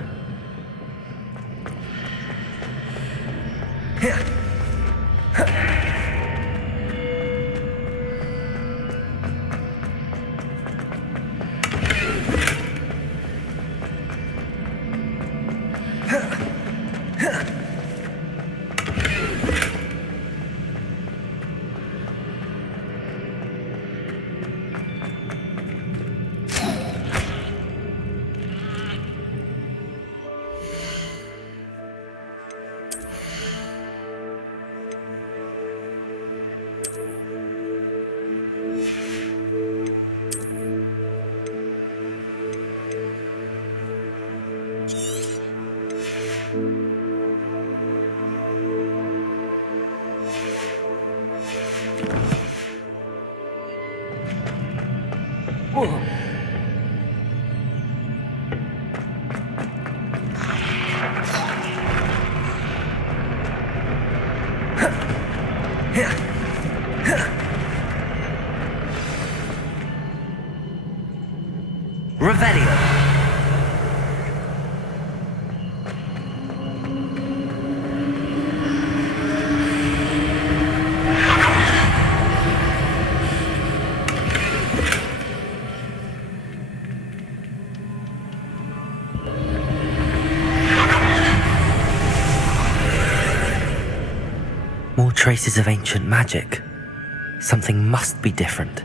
Revelio. More traces of ancient magic. Something must be different.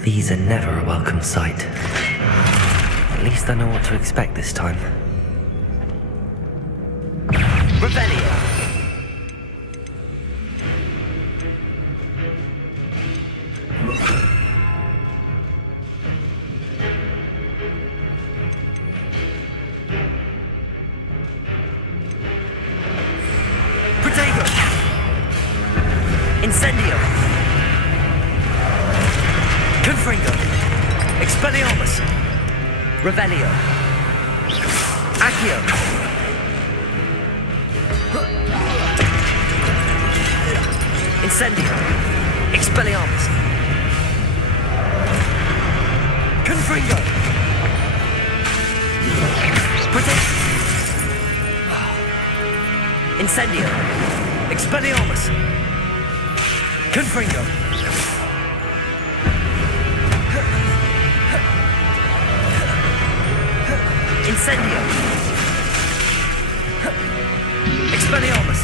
These are never a welcome sight. At least I know what to expect this time. Revelio! Protego! Incendio! Confringo! Expelliarmus! Revelio! Accio! Incendio! Expelliarmus! Confringo! Protect! Incendio! Expelliarmus! Confringo! Incendio! Expelliarmus!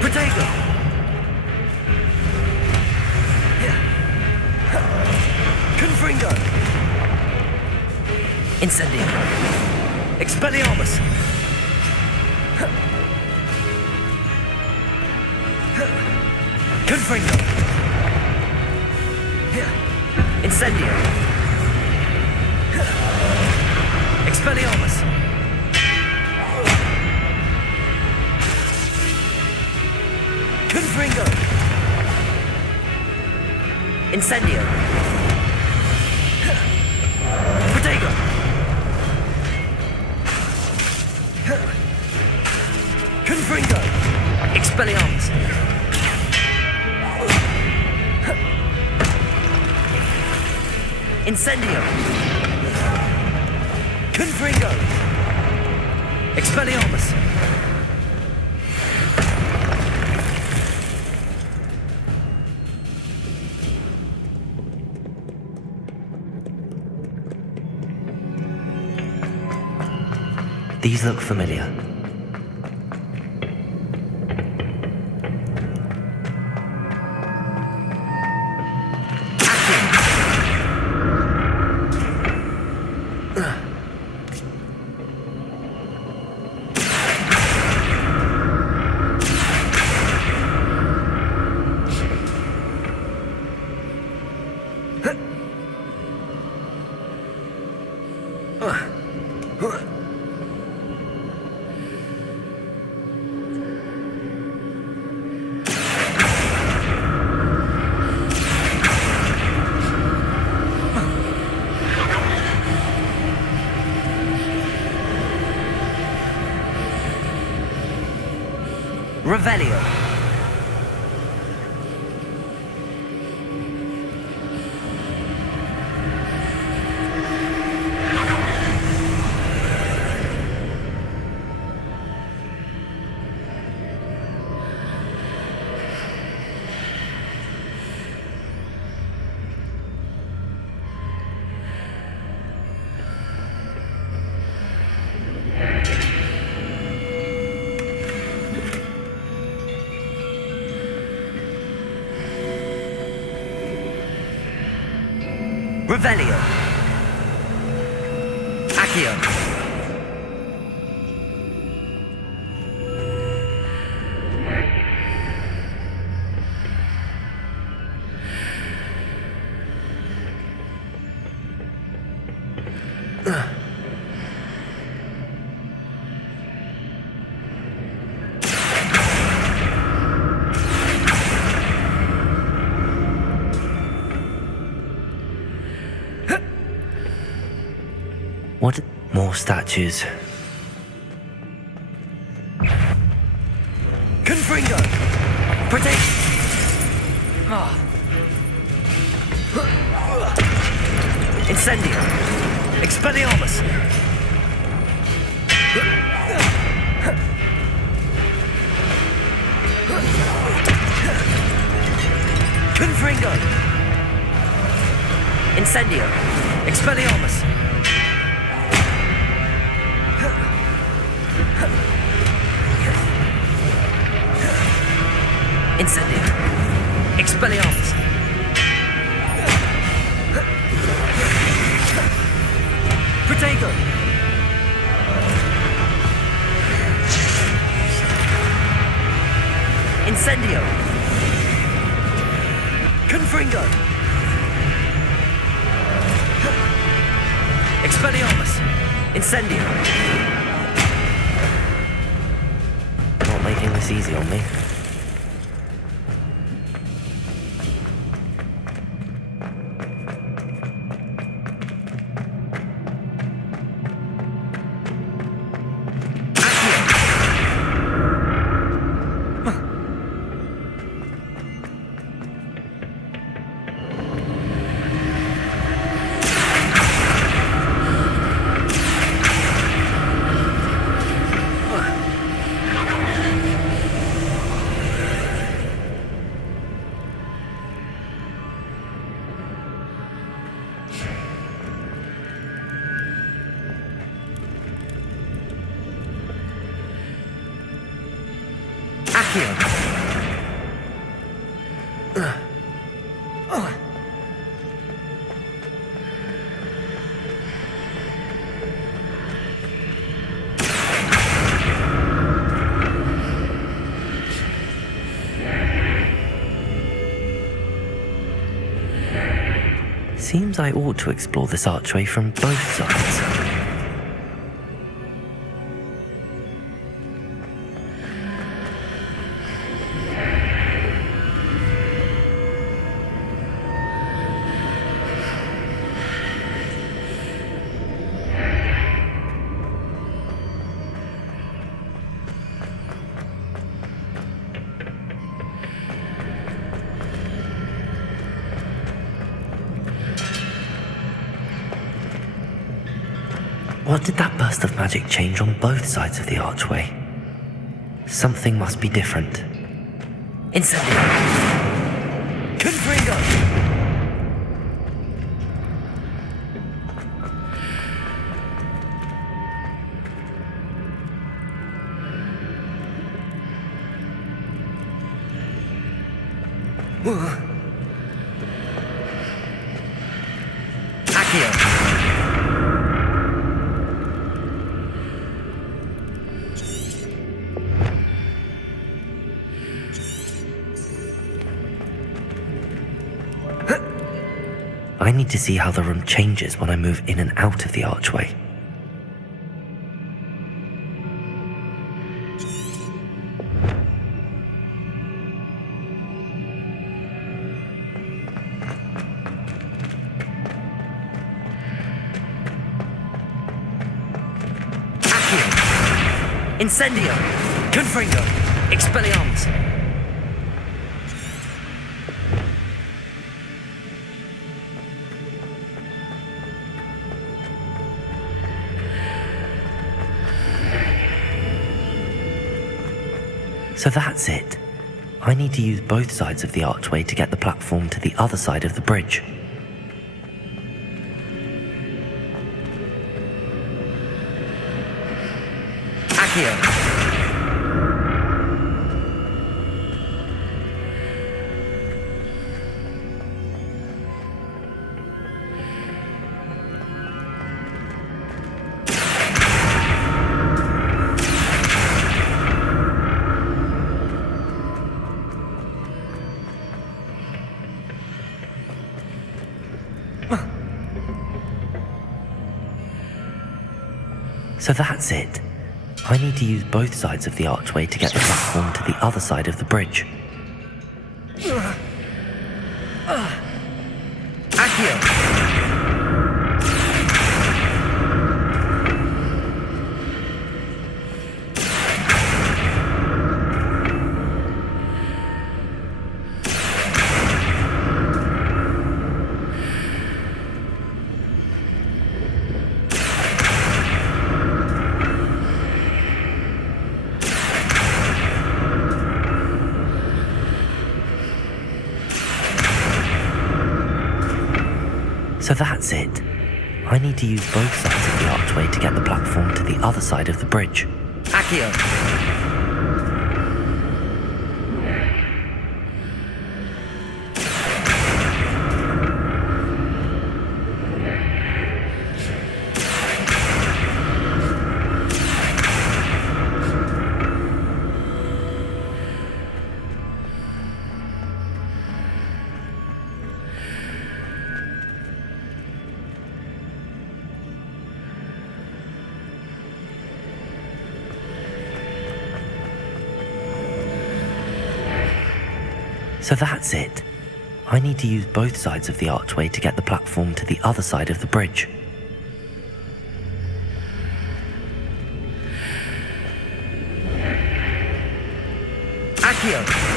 Protego! Confringo! Incendio! Expelliarmus! Confringo! Incendio! Expelliarmus! Confringo! Incendio! Protego! Confringo! Expelliarmus! Incendio! Confringo! Expelliarmus! These look familiar. Revelio. Revelio. Accio. What? More statues. Confringo! Protect! Incendio! Expelliarmus! Confringo! Incendio! Expelliarmus! Incendio! Expelliarmus! Protego! Incendio! Confringo! Expelliarmus! Incendio! Not making this easy on me. Seems I ought to explore this archway from both sides. What did that burst of magic change on both sides of the archway? Something must be different. Incendio! Confringo! Accio! I need to see how the room changes when I move in and out of the archway. Accio! Incendio! Confringo! Expelliarmus! So that's it. I need to use both sides of the archway to get the platform to the other side of the bridge. Accio! So that's it. I need to use both sides of the archway to get the platform to the other side of the bridge. Accio! So that's it. I need to use both sides of the archway to get the platform to the other side of the bridge. Accio! So that's it. I need to use both sides of the archway to get the platform to the other side of the bridge. Accio!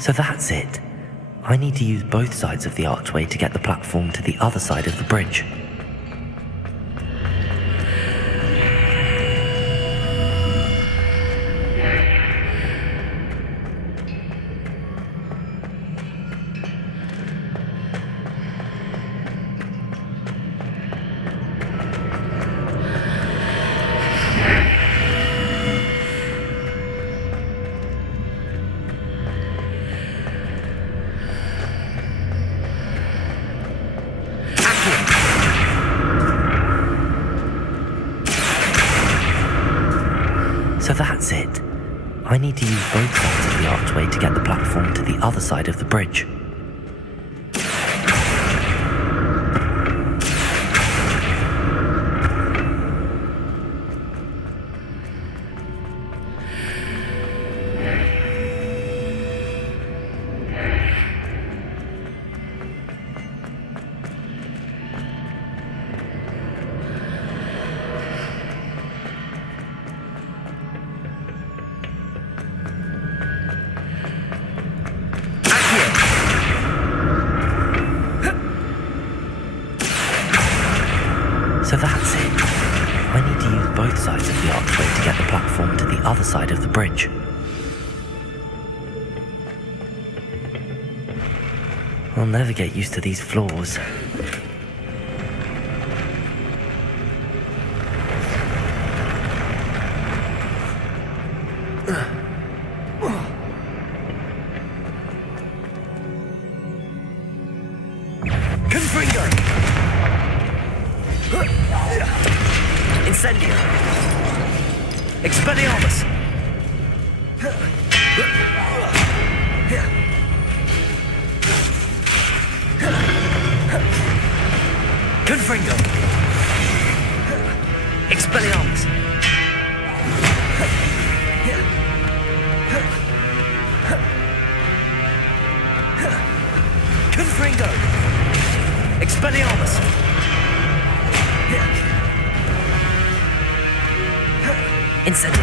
So that's it. I need to use both sides of the archway to get the platform to the other side of the bridge. So that's it. I need to use both sides of the archway to get the platform to the other side of the bridge. So that's it. I need to use both sides of the archway to get the platform to the other side of the bridge. I'll never get used to these floors. Incendio! Expelliarmus! Confringo! Expelliarmus! Confringo! Expelliarmus! Incendio!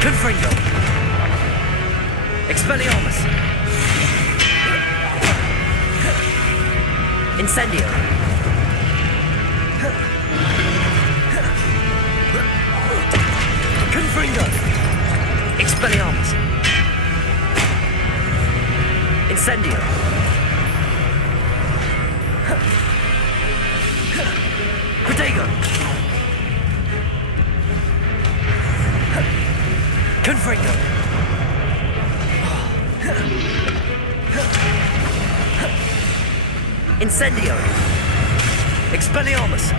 Confringo! Expelliarmus! Incendio! Confringo! Expelliarmus! Incendio! Protego! Incendio! Expelliarmus!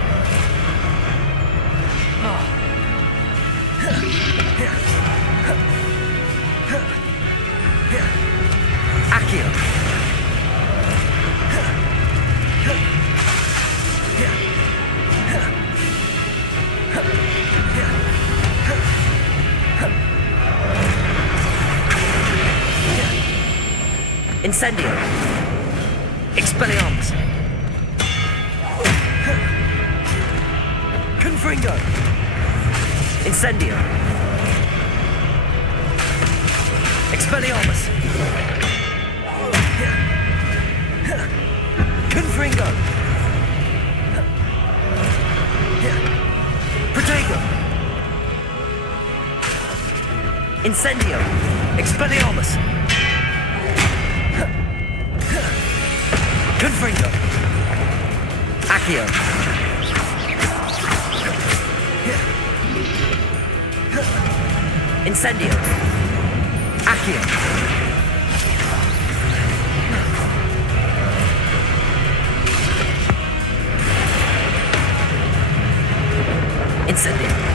Accio! Incendio! Expelliarmus! Confringo! Incendio! Expelliarmus! Confringo! Protego! Incendio! Expelliarmus! Confringo! Accio! Incendio! Accio! Incendio!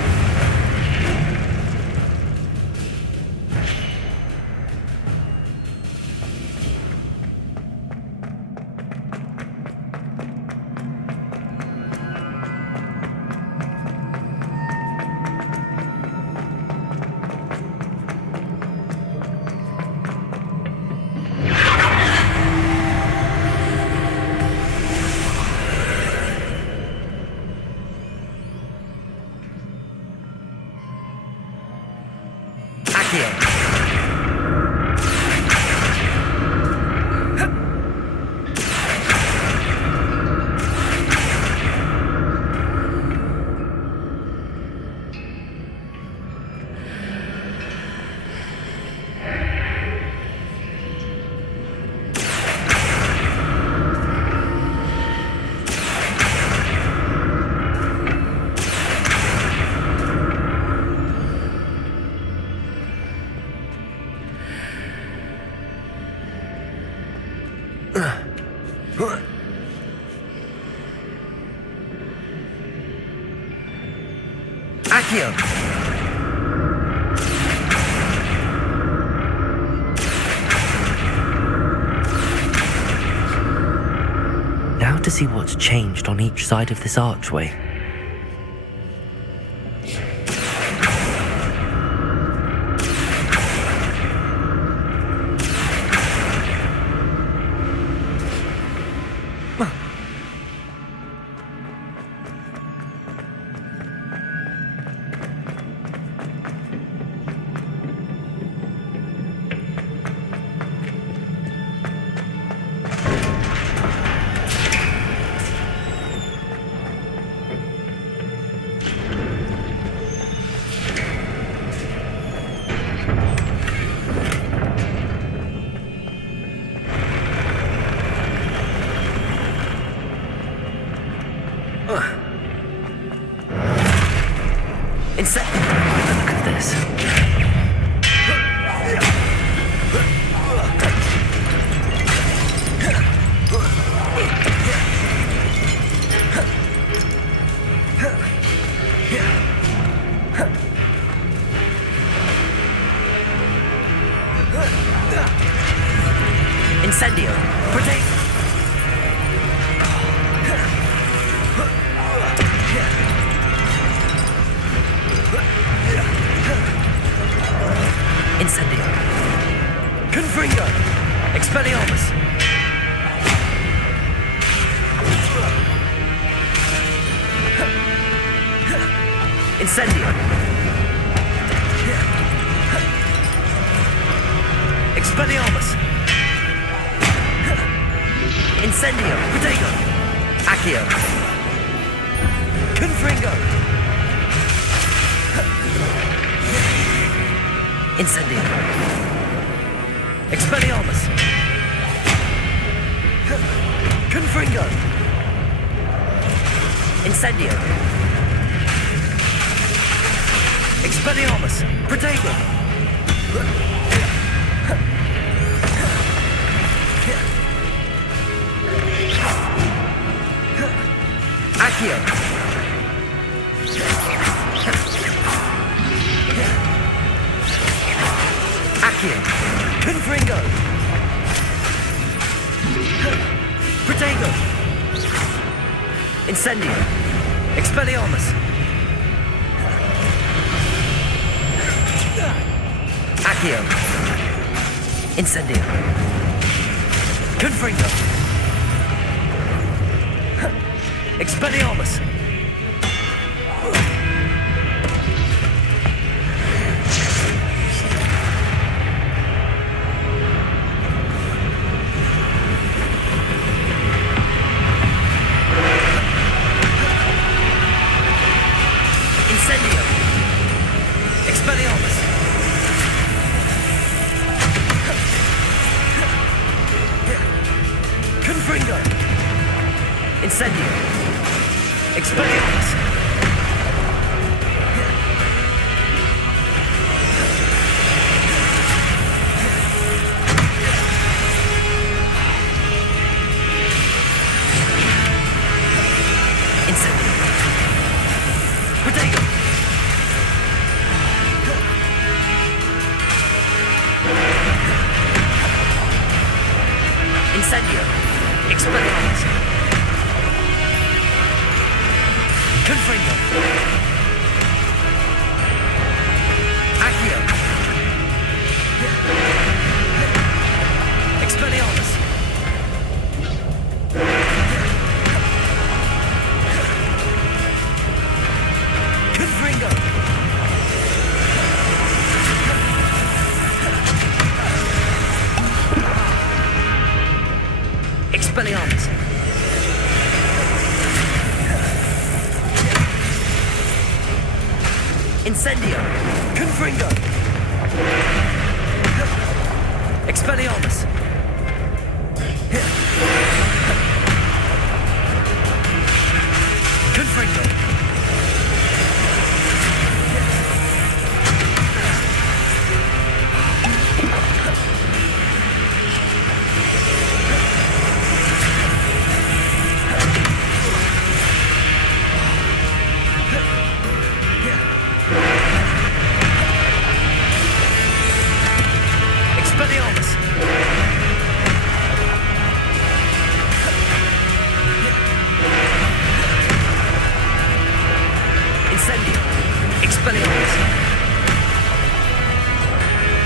Accio! Now to see what's changed on each side of this archway. Look at this. Incendio! Protect! Incendio! Confringo! Expelliarmus! Incendio! Expelliarmus! Incendio! Protego! Accio! Confringo! Incendio! Expelliarmus! Confringo! Incendio! Expelliarmus! Protego! Accio. Accio. Confringo. Protego. Incendio. Expelliarmus. Accio. Incendio. Confringo. Expelliarmus. Incendio. Expelliarmus. Confringo. Incendio. Expelliarmus. Incendio. Protego. Incendio. Expelliarmus. Confringo. Accio. Expelliarmus. Confringo. Expelliarmus. Incendio. Confringo. Expelliarmus. Confringo. Expelliarmus. Incendio. Expelliarmus.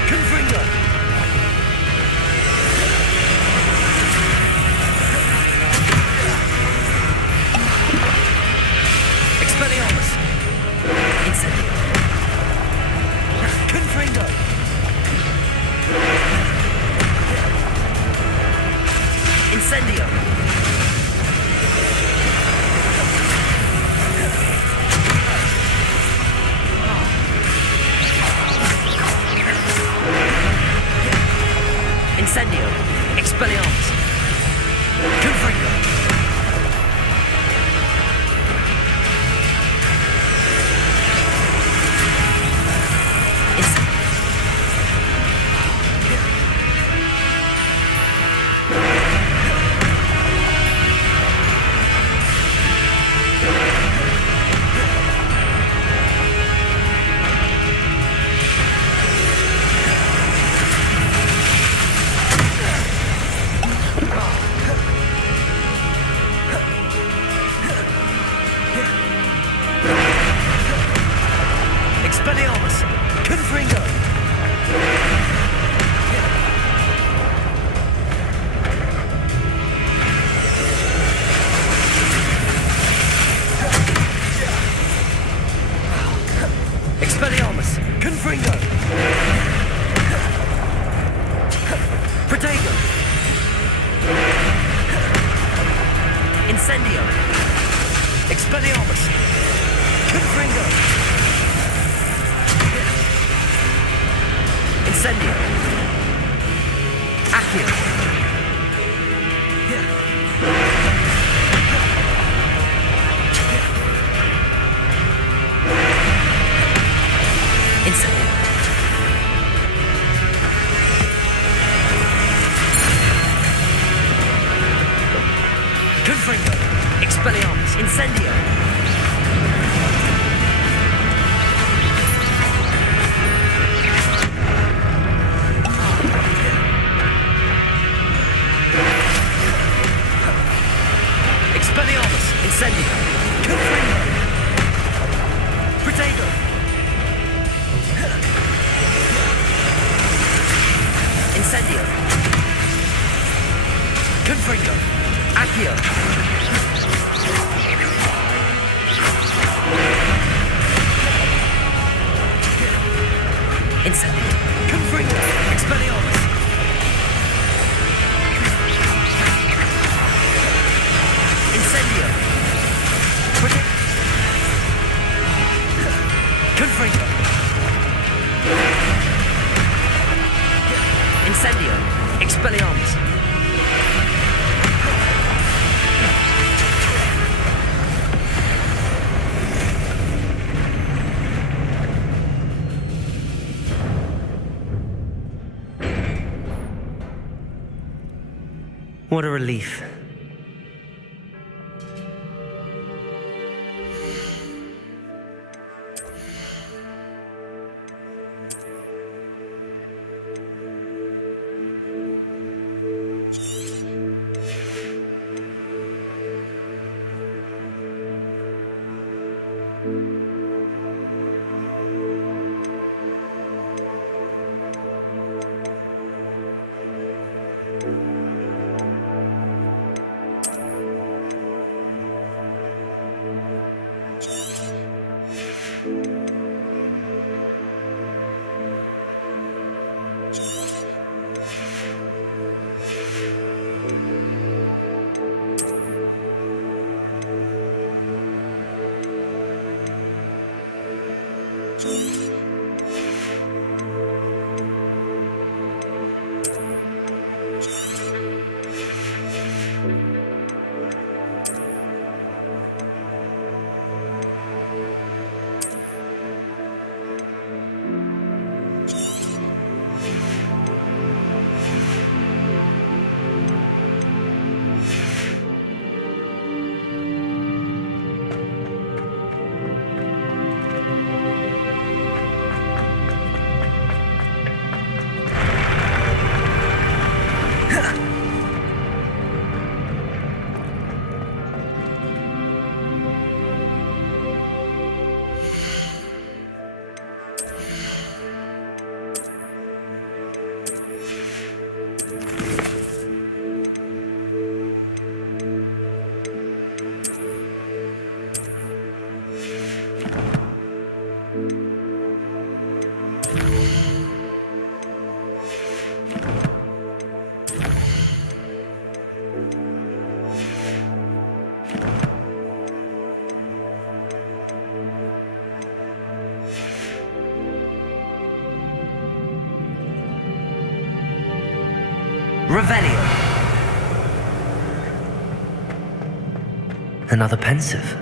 Confringo. Expelliarmus. Incendio. Confringo. Incendio. Incendio. Expelliarmus. Confringo. Expelliarmus. Confringo. Expelliarmus. Confringo. Protego. Incendio. Expelliarmus. Confringo. Incendio. Accio. Incendio. Confringo. Expelliarmus. Incendio. Incendio! Expelliarmus! Incendio! Confringo! Protego! Incendio! Confringo! Accio! Incendio! Confringo! Expelliarmus! Incendio! Confringo! Incendio! Expelliarmus! What a relief. Revelio. Another pensive.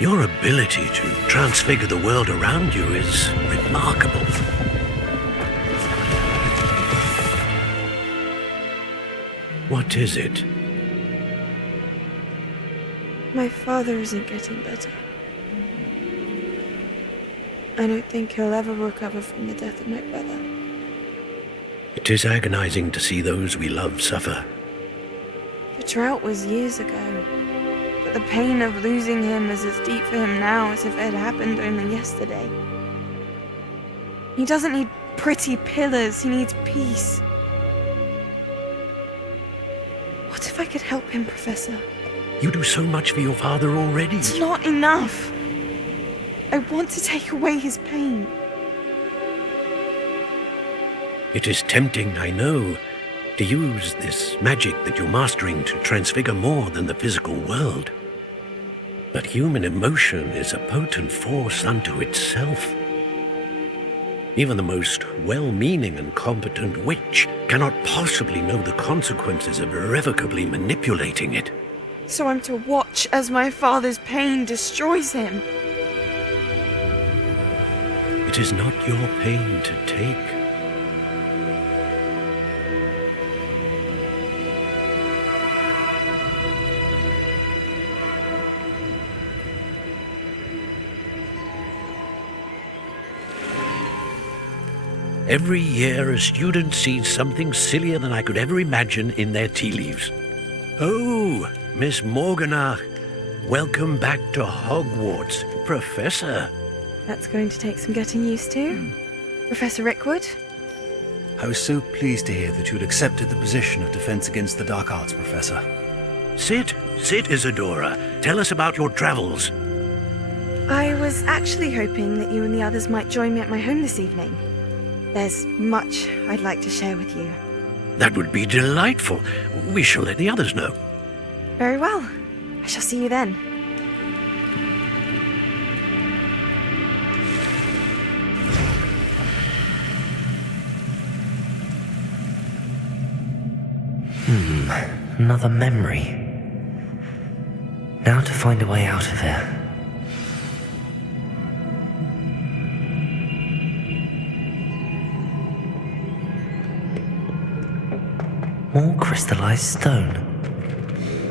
Your ability to transfigure the world around you is remarkable. What is it? My father isn't getting better. I don't think he'll ever recover from the death of my brother. It is agonizing to see those we love suffer. The drought was years ago, but the pain of losing him is as deep for him now as if it had happened only yesterday. He doesn't need pretty pillars, he needs peace. What if I could help him, Professor? You do so much for your father already. It's not enough. I want to take away his pain. It is tempting, I know, to use this magic that you're mastering to transfigure more than the physical world. But human emotion is a potent force unto itself. Even the most well-meaning and competent witch cannot possibly know the consequences of irrevocably manipulating it. So I'm to watch as my father's pain destroys him. It is not your pain to take. Every year, a student sees something sillier than I could ever imagine in their tea leaves. Oh, Miss Morganach, welcome back to Hogwarts, Professor. That's going to take some getting used to. Professor Rickwood? I was so pleased to hear that you'd accepted the position of Defense Against the Dark Arts, Professor. Sit, Isadora. Tell us about your travels. I was actually hoping that you and the others might join me at my home this evening. There's much I'd like to share with you. That would be delightful. We shall let the others know. Very well. I shall see you then. Another memory. Now to find a way out of here. More crystallized stone.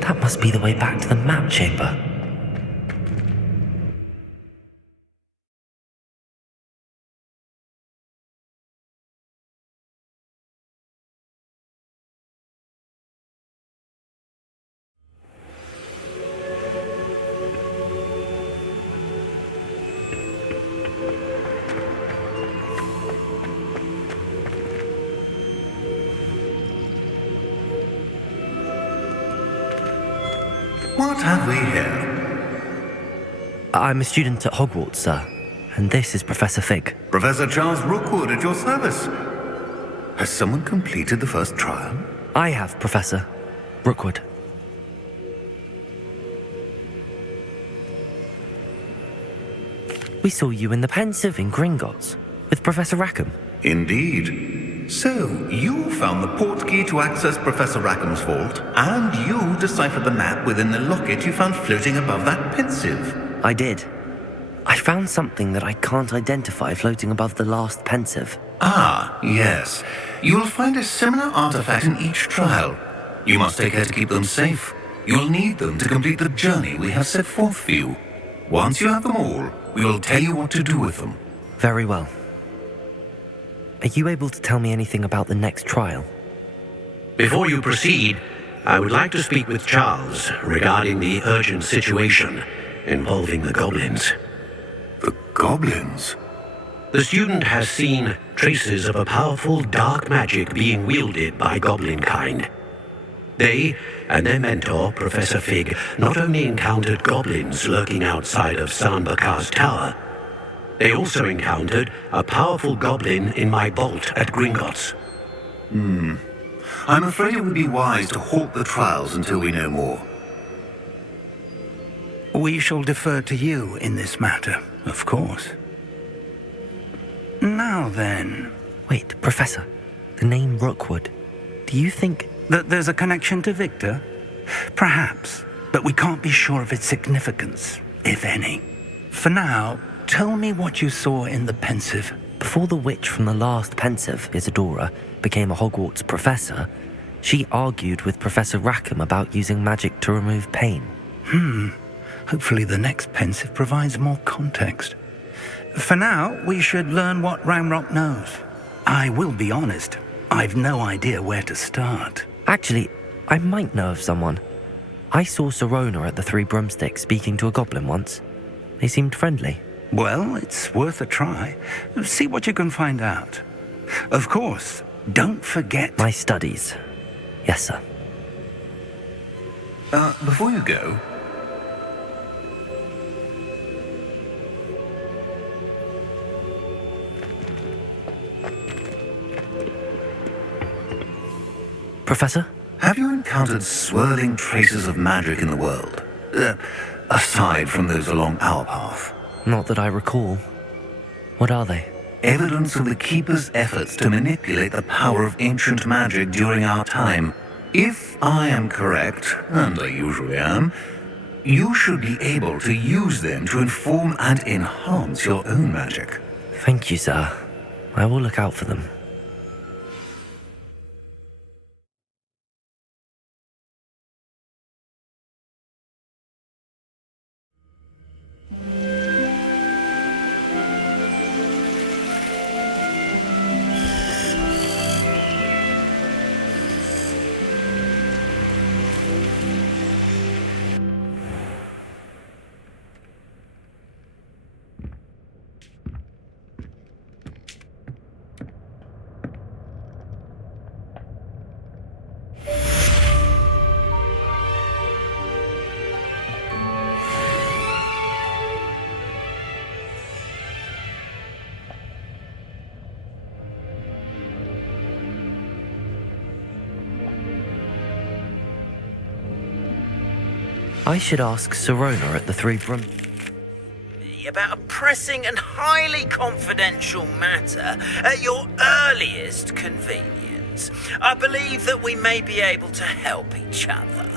That must be the way back to the map chamber. What have we here? I'm a student at Hogwarts, sir, and this is Professor Fig. Professor Charles Rookwood at your service. Has someone completed the first trial? I have, Professor Rookwood. We saw you in the Pensive in Gringotts with Professor Rackham. Indeed. So, you found the portkey to access Professor Rackham's vault, and you deciphered the map within the locket you found floating above that Pensive. I did. I found something that I can't identify floating above the last Pensive. Ah, yes. You'll find a similar artifact in each trial. You must take care to keep them safe. You'll need them to complete the journey we have set forth for you. Once you have them all, we will tell you what to do with them. Very well. Are you able to tell me anything about the next trial? Before you proceed, I would like to speak with Charles regarding the urgent situation involving the goblins. The goblins? The student has seen traces of a powerful dark magic being wielded by goblin kind. They and their mentor, Professor Fig, not only encountered goblins lurking outside of Sanbakar's tower, they also encountered a powerful goblin in my vault at Gringotts. I'm afraid it would be wise to halt the trials until we know more. We shall defer to you in this matter, of course. Now then... Wait, Professor. The name Rookwood. Do you think... that there's a connection to Victor? Perhaps, but we can't be sure of its significance, if any. For now, tell me what you saw in the Pensive. Before the witch from the last Pensive, Isadora, became a Hogwarts professor, she argued with Professor Rackham about using magic to remove pain. Hopefully the next Pensive provides more context. For now, we should learn what Ranrock knows. I will be honest, I've no idea where to start. Actually, I might know of someone. I saw Serona at the Three Broomsticks speaking to a goblin once. They seemed friendly. Well, it's worth a try. See what you can find out. Of course, don't forget... My studies. Yes, sir. Before you go... Professor? Have you encountered swirling traces of magic in the world? Aside from those along our path? Not that I recall. What are they? Evidence of the Keeper's efforts to manipulate the power of ancient magic during our time. If I am correct, and I usually am, you should be able to use them to inform and enhance your own magic. Thank you, sir. I will look out for them. I should ask Sirona at the Three Brum... About a pressing and highly confidential matter at your earliest convenience. I believe that we may be able to help each other.